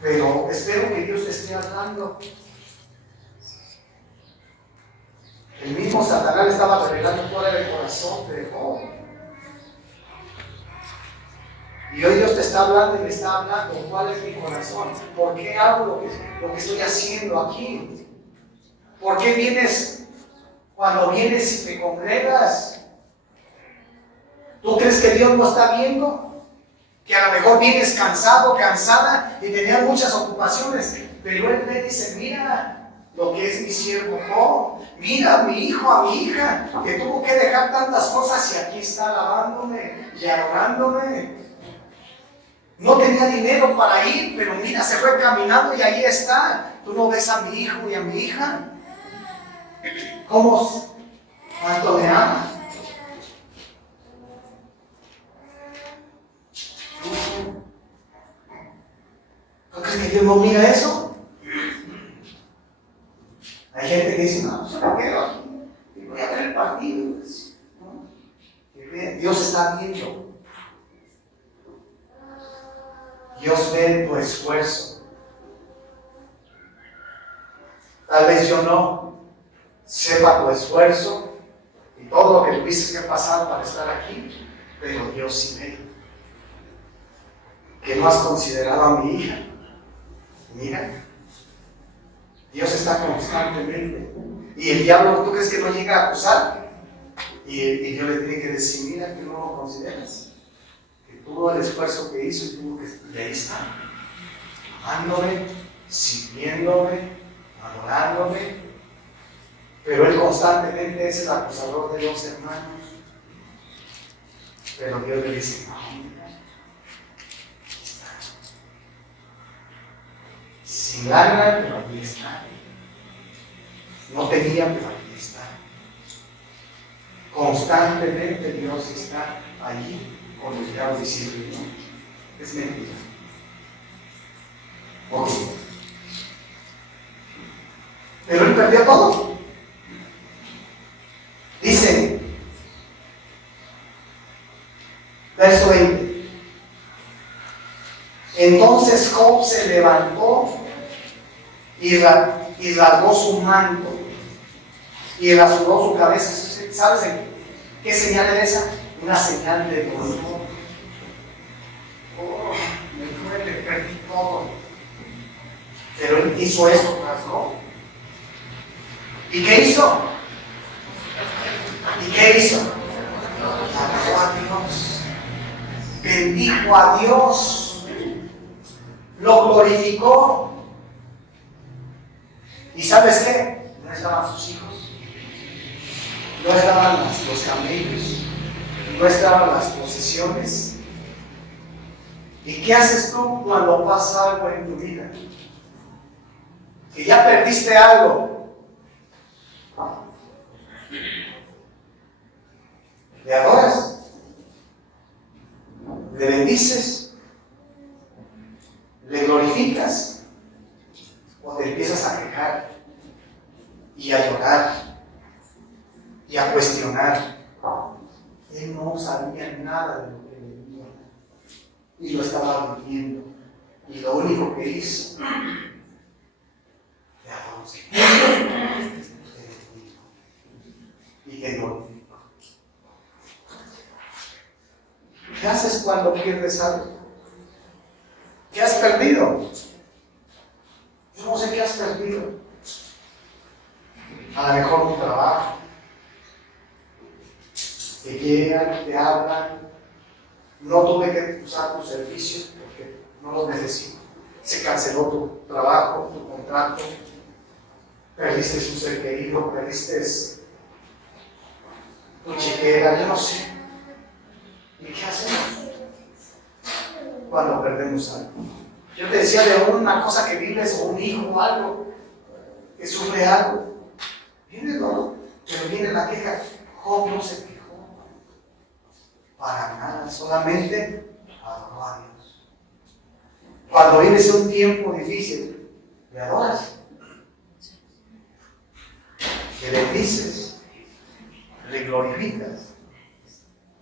pero espero que Dios te esté hablando. El mismo Satanás le estaba revelando cuál era el corazón de Job. Y hoy Dios te está hablando y me está hablando cuál es mi corazón. ¿Por qué hago lo que estoy haciendo aquí? ¿Por qué vienes cuando vienes y te congregas? ¿Tú crees que Dios no está viendo? Que a lo mejor vienes cansado, cansada y tenías muchas ocupaciones, pero Él me dice: mira lo que es mi siervo Job, mira a mi hijo, a mi hija, que tuvo que dejar tantas cosas y aquí está alabándome y adorándome. No tenía dinero para ir, pero mira, se fue caminando y ahí está. ¿Tú no ves a mi hijo y a mi hija? ¿Cuánto me ama? ¿Tú crees que Dios no mira eso? Hay gente que dice, no, yo no quiero aquí, voy a ver el partido. ¿No? Dios está viendo. Dios ve tu esfuerzo. Tal vez yo no sepa tu esfuerzo y todo lo que tuviste que pasar para estar aquí, pero Dios sí ve. Que no has considerado a mi hija. Mira, Dios está constantemente. Y el diablo, ¿tú crees que no llega a acusar? Y Dios le tiene que decir, mira que no lo consideras. Que tuvo el esfuerzo que hizo y tuvo que... Y ahí está. Amándome, sirviéndome, adorándome. Pero él constantemente es el acusador de los hermanos. Pero Dios le dice, no, mira, aquí está. Sin lana, pero aquí está. No tenía, pero aquí está. Constantemente Dios está allí con los diablos diciendo, no, es mentira. Ok. Pero él perdió todo. Dice, verso 20. Entonces Job se levantó y rasgó su manto y rasuró su cabeza. ¿Sabes qué señal es esa? Una señal de dolor. Oh, me duele, perdí todo. Pero él hizo eso, rasgó. ¿Y qué hizo? ¿Y qué hizo? Alabó a Dios. Bendijo a Dios. Lo glorificó. ¿Y sabes qué? No estaban sus hijos. No estaban los camellos. No estaban las posesiones. ¿Y qué haces tú cuando pasa algo en tu vida? Que ya perdiste algo. ¿Le adoras? ¿Le bendices? ¿Le glorificas? ¿O te empiezas a quejar y a llorar y a cuestionar? Él no sabía nada de lo que venía y lo estaba viviendo, y lo único que hizo, le adoró y que glorificó. ¿Qué haces cuando pierdes algo? ¿Qué has perdido? Yo no sé qué has perdido. A lo mejor un trabajo. Te llegan, te hablan. No tuve que usar tus servicios porque no los necesito. Se canceló tu trabajo, tu contrato. Perdiste un ser querido, perdiste tu chequera, yo no sé. ¿Y qué hacemos cuando perdemos algo? Yo te decía de una cosa que vives, o un hijo o algo, que sufre algo. Viene el dolor, pero viene la queja. Job no se quejó. Para nada, solamente adoró a Dios. Cuando vives un tiempo difícil, le adoras. Le bendices. Le glorificas.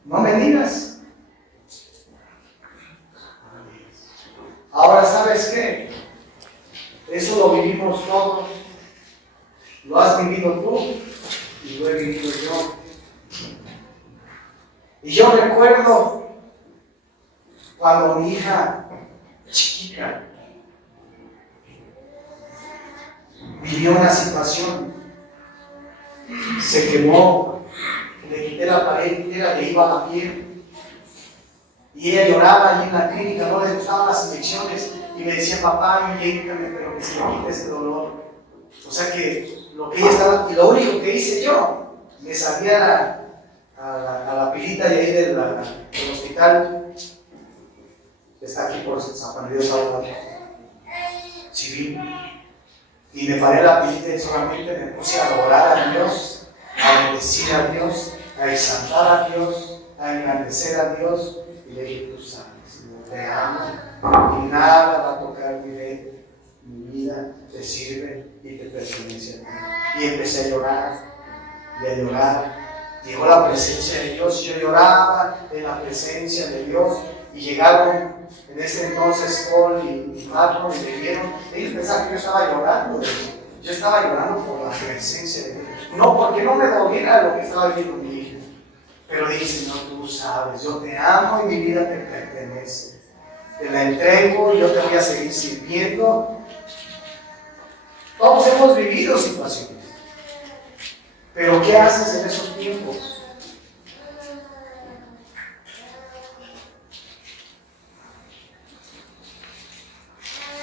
No me digas. Ahora, ¿sabes qué? Eso lo vivimos todos. Lo has vivido tú y lo he vivido yo. Y yo recuerdo cuando mi hija chiquita vivió una situación, se quemó, le quité la pared, le iba a la piel, y ella lloraba allí en la clínica, no le gustaban las inyecciones, y me decía, papá, inyéctame, pero que se me quite este dolor. O sea que lo que ella estaba, y lo único que hice yo, me salí a la pilita de ahí del hospital, que está aquí por San Juan de Dios Salvador, civil, y me paré a la pilita y solamente me puse a adorar a Dios. bendecir a Dios, a exaltar a Dios, a engrandecer a Dios. Y le dije, tú sabes, Señor, te amo y nada va a tocar mi vida, te sirve y te pertenece a ti. Y empecé a llorar y a llorar. Llegó la presencia de Dios, yo lloraba en la presencia de Dios. Y llegaron en ese entonces Paul y Marco y me vieron. Ellos pensaban que yo estaba llorando de eso. Yo estaba llorando por la presencia de Dios. No porque no me doliera lo que estaba viviendo mi hija. Pero dije, Señor, tú sabes, yo te amo y mi vida te pertenece. Te la entrego y yo te voy a seguir sirviendo. Todos hemos vivido situaciones. Pero ¿qué haces en esos tiempos?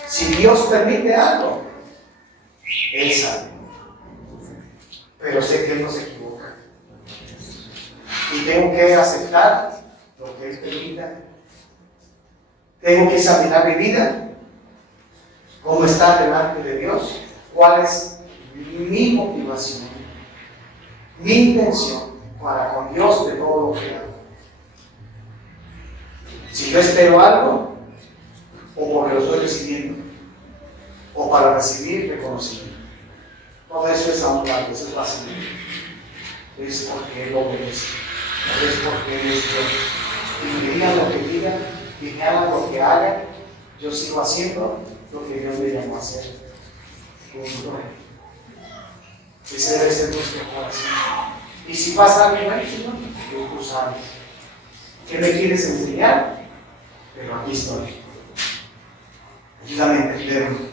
Si Dios permite algo, Él sabe. Pero sé que Él no se equivoca. Y tengo que aceptar lo que Él permita. Tengo que examinar mi vida, cómo está delante de Dios, cuál es mi motivación, mi intención para con Dios de todo lo que hago. Si yo espero algo, o porque lo estoy recibiendo, o para recibir reconocimiento. Todo eso es honrado, eso es fácil. Es porque Él obedece, es porque Él es Dios. Y me digan lo que digan, y me hagan lo que hagan, yo sigo haciendo lo que Dios me llamó a hacer. Punto. Ese debe ser nuestro corazón. Y si pasa algo ahí, Señor, tú sabes. ¿Qué me quieres enseñar? Pero aquí estoy. Ayúdame a entenderlo.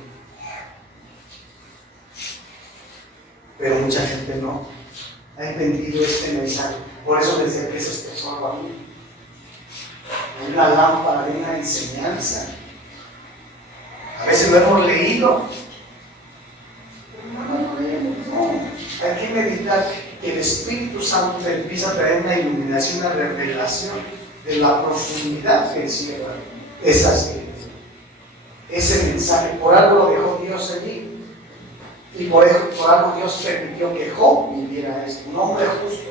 Pero mucha gente no ha entendido este mensaje. Por eso les decía que eso es tesoro a mí. Una lámpara de una enseñanza. A veces lo hemos leído. No. Hay que meditar que el Espíritu Santo te empieza a traer una iluminación, una revelación de la profundidad que encierra ese mensaje. Por algo lo dejó Dios en mí. Y por algo Dios permitió que Job viviera esto, un hombre justo.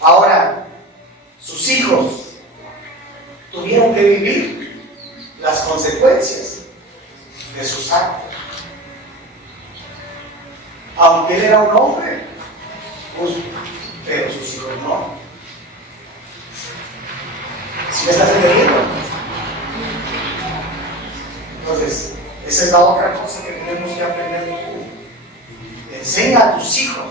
Ahora, sus hijos tuvieron que vivir las consecuencias de sus actos. Aunque él era un hombre justo, pero sus hijos no. ¿Sí me estás entendiendo? Entonces, esa es la otra cosa que tenemos que aprender. Enseña a tus hijos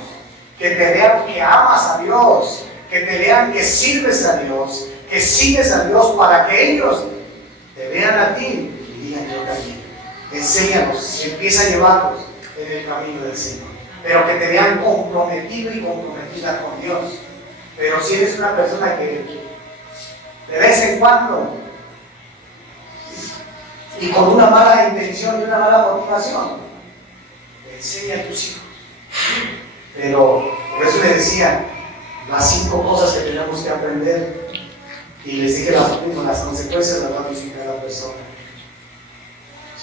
que te vean que amas a Dios, que te vean que sirves a Dios, que sigues a Dios, para que ellos te vean a ti y digan yo también. Enséñalos, empieza a llevarlos en el camino del Señor, pero que te vean comprometido y comprometida con Dios. Pero si eres una persona que de vez en cuando y con una mala intención y una mala motivación, enseña a tus hijos. Pero por eso les decía las 5 cosas que tenemos que aprender, y les dije las consecuencias las va a vivir cada persona.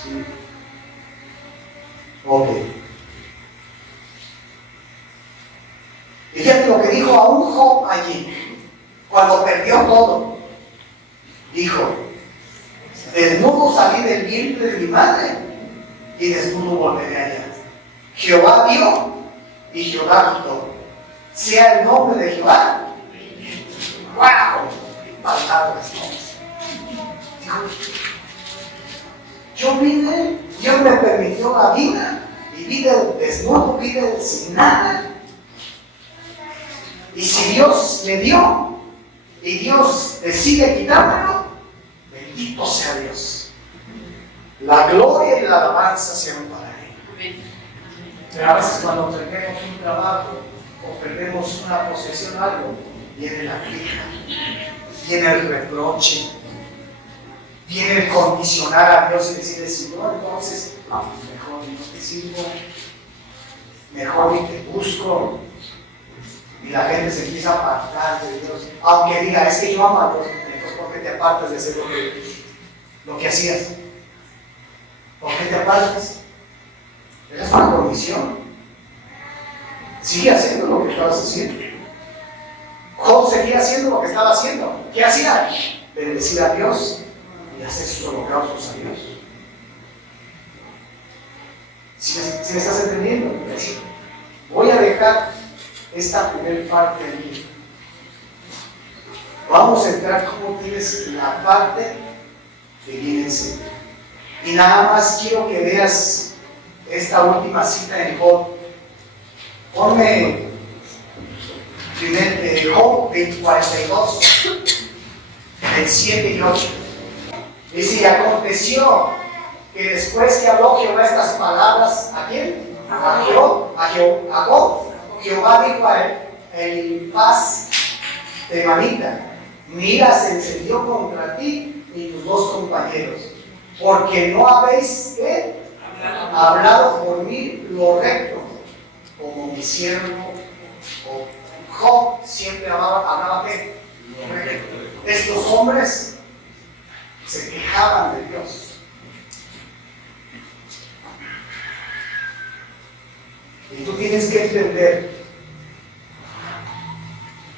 ¿Sí? Ok. Y fíjate lo que dijo a un Job allí, cuando perdió todo. Dijo: desnudo salí del vientre de mi madre, y desnudo volveré allá. Jehová dio y Jehová quitó. Sea el nombre de Jehová. ¡Wow! Palabras, ¿no? Yo vine, Dios me permitió la vida, y vine desnudo, vine sin nada. Y si Dios me dio y Dios decide quitármelo, bendito sea Dios. La gloria y la alabanza sean para Él. Pero a veces cuando perdemos un trabajo o perdemos una posesión, algo, viene la queja, viene el reproche, viene el condicionar a Dios y decirle: Señor, entonces, mejor ni te sirvo, mejor ni te busco. Y la gente se empieza a apartar de Dios. Aunque diga: es que yo amo a Dios, entonces ¿por qué te apartas de hacer lo que hacías? ¿Por qué te apartas? Esa es una condición. Sigue haciendo lo que estabas haciendo. Job seguía haciendo lo que estaba haciendo. ¿Qué hacía? Bendecir a Dios y hacer sus holocaustos a Dios. Si me estás entendiendo, voy a dejar esta primera parte aquí. Vamos a entrar como tienes la parte que viene en serio. Y nada más quiero que veas esta última cita en Job. Ponme Job 42, del 7 y 8. Dice, y aconteció que después que habló Jehová estas palabras, ¿a quién? A Job. Jehová dijo a él, el paz temanita, mi ira se encendió contra ti y tus dos compañeros, porque no habéis hablado por mí lo recto, como mi siervo Job siempre hablaba ¿qué? Lo recto. Estos hombres se quejaban de Dios. Y tú tienes que entender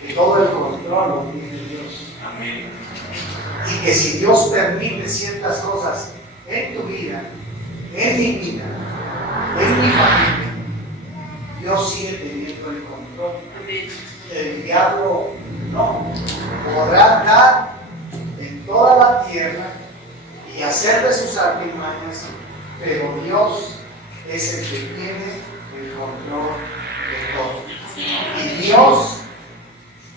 que todo el control lo tiene Dios. Amén. Y que si Dios permite ciertas cosas en tu vida, en mi vida, en mi familia, Dios sigue teniendo el control. El diablo no podrá andar en toda la tierra y hacer de sus artimañas, pero Dios es el que tiene el control de todo. Y Dios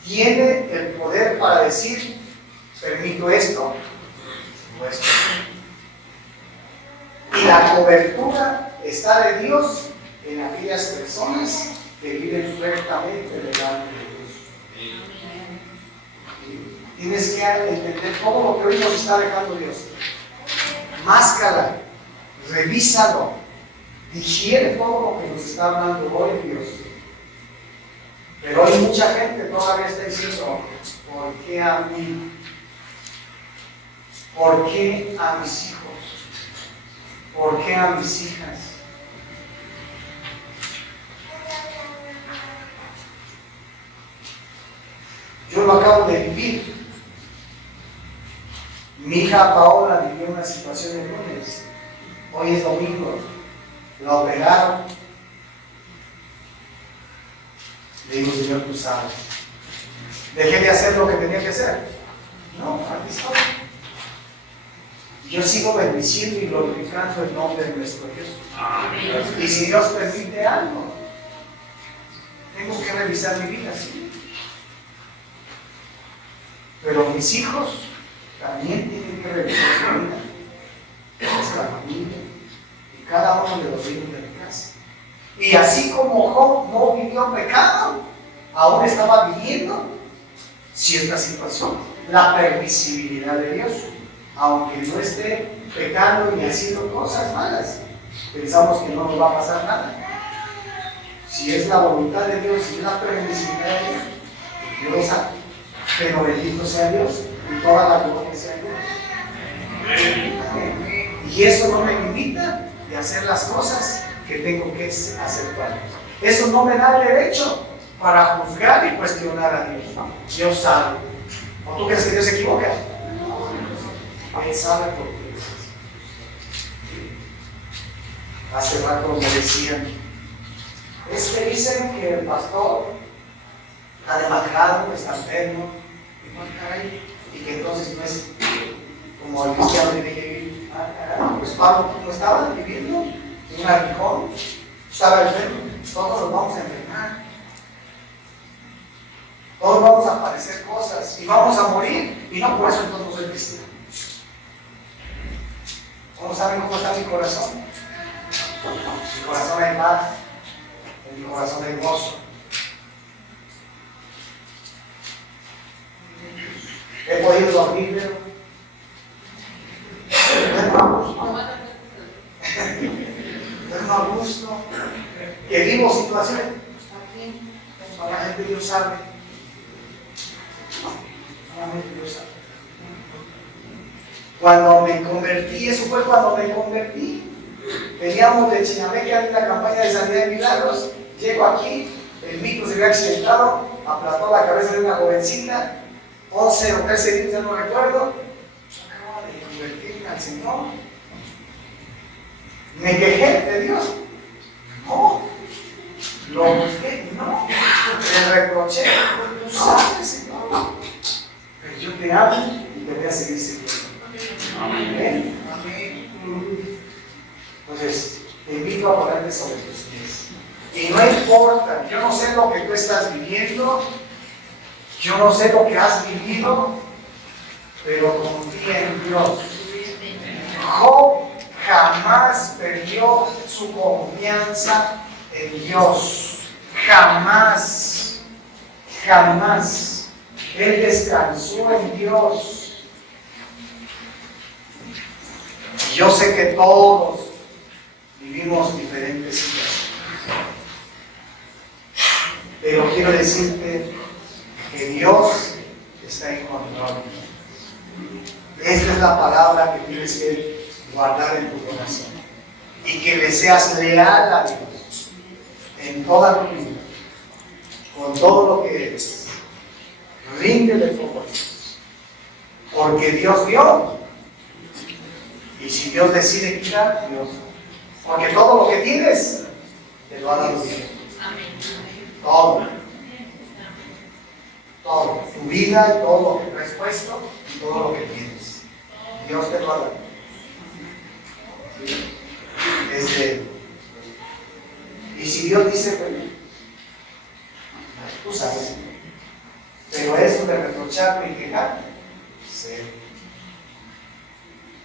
tiene el poder para decir, permito esto o esto. Y la cobertura está de Dios en aquellas personas que viven rectamente delante de Dios. Tienes que entender todo lo que hoy nos está dejando Dios. Máscala, revísalo, digiere todo lo que nos está hablando hoy Dios. Pero hoy mucha gente todavía está diciendo, ¿por qué a mí? ¿Por qué a mis hijos? ¿Por qué a mis hijas? Yo lo acabo de vivir. Mi hija Paola vivió una situación el lunes. Hoy es domingo. La operaron. Le digo, Señor, tú sabes. ¿Dejé de hacer lo que tenía que hacer? No, aquí estoy. Yo sigo bendiciendo y glorificando el nombre de nuestro Dios. Amén. Y si Dios permite algo, tengo que revisar mi vida, sí. Pero mis hijos también tienen que revisar su vida, nuestra familia y cada uno de los hijos de mi casa. Y así como Job no vivió pecado, aún estaba viviendo cierta situación, la permisibilidad de Dios. Aunque no esté pecando ni haciendo cosas malas, pensamos que no nos va a pasar nada. Si es la voluntad de Dios, si es la permisibilidad de Dios, Dios lo sabe. Pero bendito sea Dios y toda la gloria sea Dios. Y eso no me limita de hacer las cosas que tengo que hacer para Dios. Eso no me da el derecho para juzgar y cuestionar a Dios. Dios sabe. ¿O tú crees que Dios se equivoca? Él sabe por qué. Hace rato me decían, es que dicen que el pastor está demacrado, está enfermo, y que entonces no es como el cristiano tiene que vivir. Pues Pablo no estaba viviendo en un aguijón, estaba enfermo, todos nos vamos a enfermar, todos vamos a padecer cosas y vamos a morir, y no por eso entonces no soy cristiano. ¿Cómo saben cómo está mi corazón? Mi corazón hay paz, en mi corazón hay gozo. He podido dormir, pero duermo a gusto, que vivo situaciones aquí, para la gente Dios sabe. Solamente Dios sabe. Cuando me convertí, eso fue cuando me convertí. Veníamos de Chinameque a la campaña de sanidad de milagros. Llego aquí, el micro se había accidentado, aplastó la cabeza de una jovencita, 11 o 13 días, ya no recuerdo. Acababa de convertirme al Señor. Me quejé de Dios. No. Lo busqué, no. Le reproché. Tú sabes, Señor. Pero yo te amo y te voy a seguir sirviendo. Amén. Amén. Entonces, te invito a ponerte sobre tus pies. Y no importa, yo no sé lo que tú estás viviendo, yo no sé lo que has vivido, pero confía en Dios. Job jamás perdió su confianza en Dios. Jamás. Jamás. Él descansó en Dios. Y yo sé que todos vivimos diferentes situaciones. Pero quiero decirte que Dios está en control. Esta es la palabra que tienes que guardar en tu corazón. Y que le seas leal a Dios en toda tu vida, con todo lo que eres. Ríndele todo. Porque Dios dio. Y si Dios decide quitar, Dios. Porque todo lo que tienes, te lo ha dado Dios. Todo. Todo. Tu vida, todo lo que tú has puesto y todo lo que tienes. Dios te lo ha dado. Es de Él. Y si Dios dice, pues, tú sabes. Pero eso de reprocharme y quejar, sí.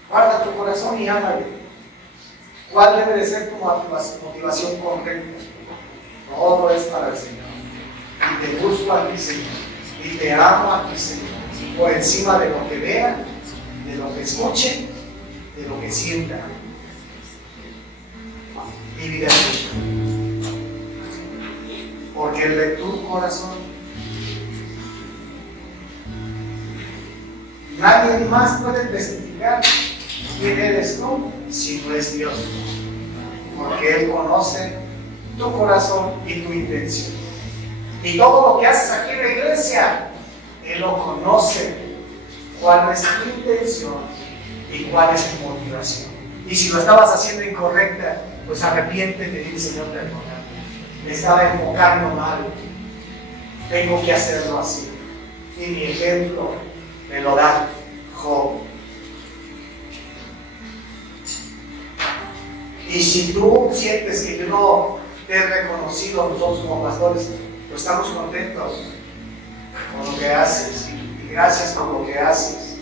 Guarda tu corazón y ámale. ¿Cuál debe de ser tu motivación correcta? Todo es para el Señor. Y te busco a ti, Señor. Y te amo a ti, Señor. Por encima de lo que vean, de lo que escuchen, de lo que sientan. Mi vida es tuya. Porque el de tu corazón, nadie más puede testificar quién eres tú si no es Dios. Porque Él conoce tu corazón y tu intención. Y todo lo que haces aquí en la iglesia, Él lo conoce. Cuál es tu intención y cuál es tu motivación. Y si lo estabas haciendo incorrecta, pues arrepiéntete y dile, Señor, perdóname. Me estaba enfocando mal. Tengo que hacerlo así. Y mi ejemplo me lo da Job. Y si tú sientes que yo no te he reconocido, nosotros como pastores, pues estamos contentos con lo que haces y gracias por lo que haces.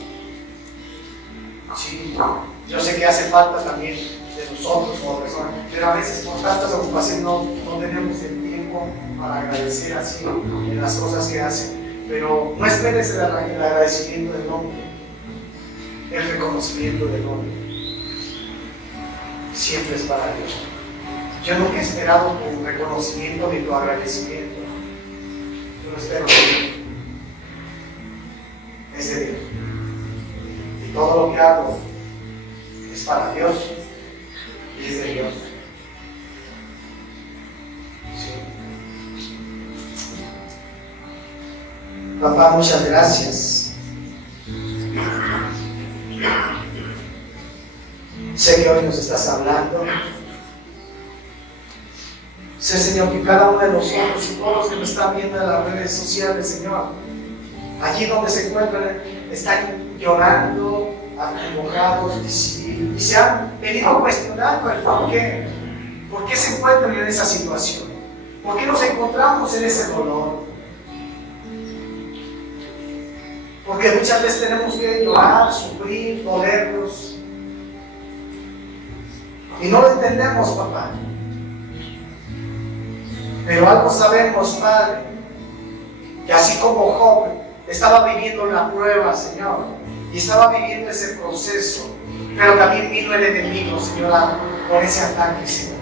Sí, yo sé que hace falta también de nosotros como personas, pero a veces por tantas ocupaciones no tenemos el tiempo para agradecer así en las cosas que hacen. Pero no esperes el agradecimiento del hombre, el reconocimiento del hombre. Siempre es para Dios. Yo nunca he esperado tu reconocimiento ni tu agradecimiento. Yo lo espero de Dios. Es de Dios. Y todo lo que hago es para Dios y es de Dios. Sí. Papá, muchas gracias. Sé que hoy nos estás hablando. Sé, Señor, que cada uno de nosotros y todos los que me están viendo en las redes sociales, Señor, allí donde se encuentran, están llorando, acongojados y se han venido cuestionando el por qué. ¿Por qué se encuentran en esa situación? ¿Por qué nos encontramos en ese dolor? Porque muchas veces tenemos que llorar, sufrir, dolernos. Y no lo entendemos, papá. Pero algo sabemos, Padre, que así como Job estaba viviendo la prueba, Señor, y estaba viviendo ese proceso, pero también vino el enemigo, Señor, con ese ataque, Señor.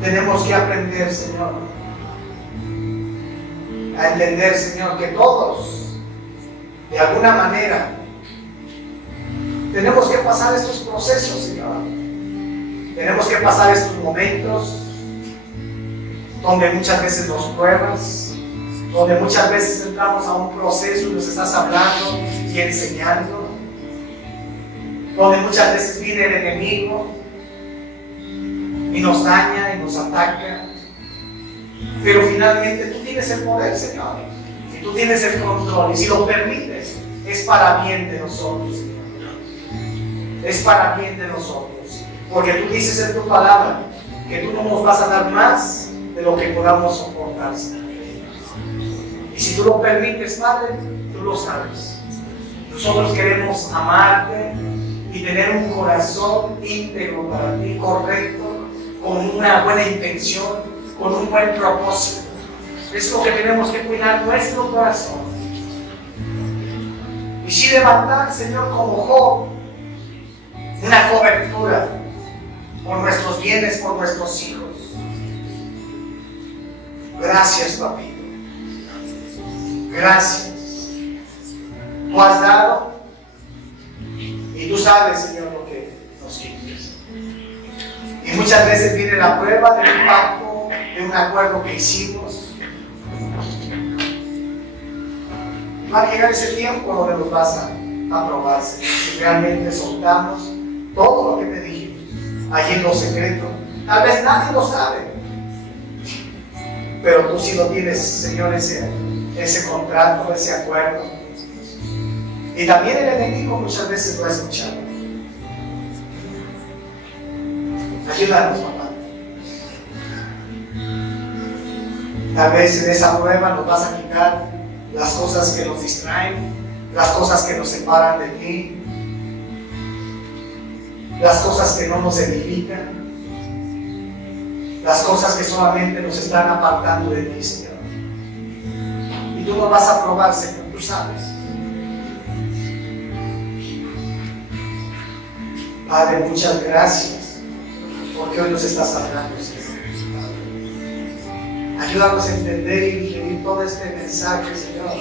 Tenemos que aprender, Señor, a entender, Señor, que todos, de alguna manera, tenemos que pasar estos procesos, Señor. Tenemos que pasar estos momentos donde muchas veces nos pruebas, donde muchas veces entramos a un proceso y nos estás hablando y enseñando, donde muchas veces viene el enemigo y nos daña y nos ataca. Pero finalmente tú tienes el poder, Señor, y tú tienes el control, y si lo permites, es para bien de nosotros, Señor. Es para bien de nosotros, porque tú dices en tu palabra que tú no nos vas a dar más de lo que podamos soportar, Señor. Y si tú lo permites, Padre, tú lo sabes. Nosotros queremos amarte y tener un corazón íntegro para ti, correcto, con una buena intención, con un buen propósito. Es lo que tenemos que cuidar, nuestro corazón. Y si levantar, Señor, como Job, una cobertura por nuestros bienes, por nuestros hijos. Gracias, papito. Gracias. Tú has dado y tú sabes, Señor, lo que nos quieres. Y muchas veces viene la prueba del impacto de un acuerdo que hicimos. Va a llegar ese tiempo donde nos vas a probar, Señor, si realmente soltamos todo lo que te dijimos allí en lo secreto. Tal vez nadie lo sabe, pero tú sí lo tienes, Señor, ese contrato, ese acuerdo. Y también el enemigo muchas veces lo ha escuchado. Ayúdanos, papá. Tal vez en esa prueba nos vas a quitar las cosas que nos distraen, las cosas que nos separan de ti, las cosas que no nos edifican, las cosas que solamente nos están apartando de ti, Señor. Y tú nos vas a probar, Señor, tú sabes. Padre, muchas gracias porque hoy nos estás hablando, Señor. Ayúdanos a entender y digerir todo este mensaje, Señor.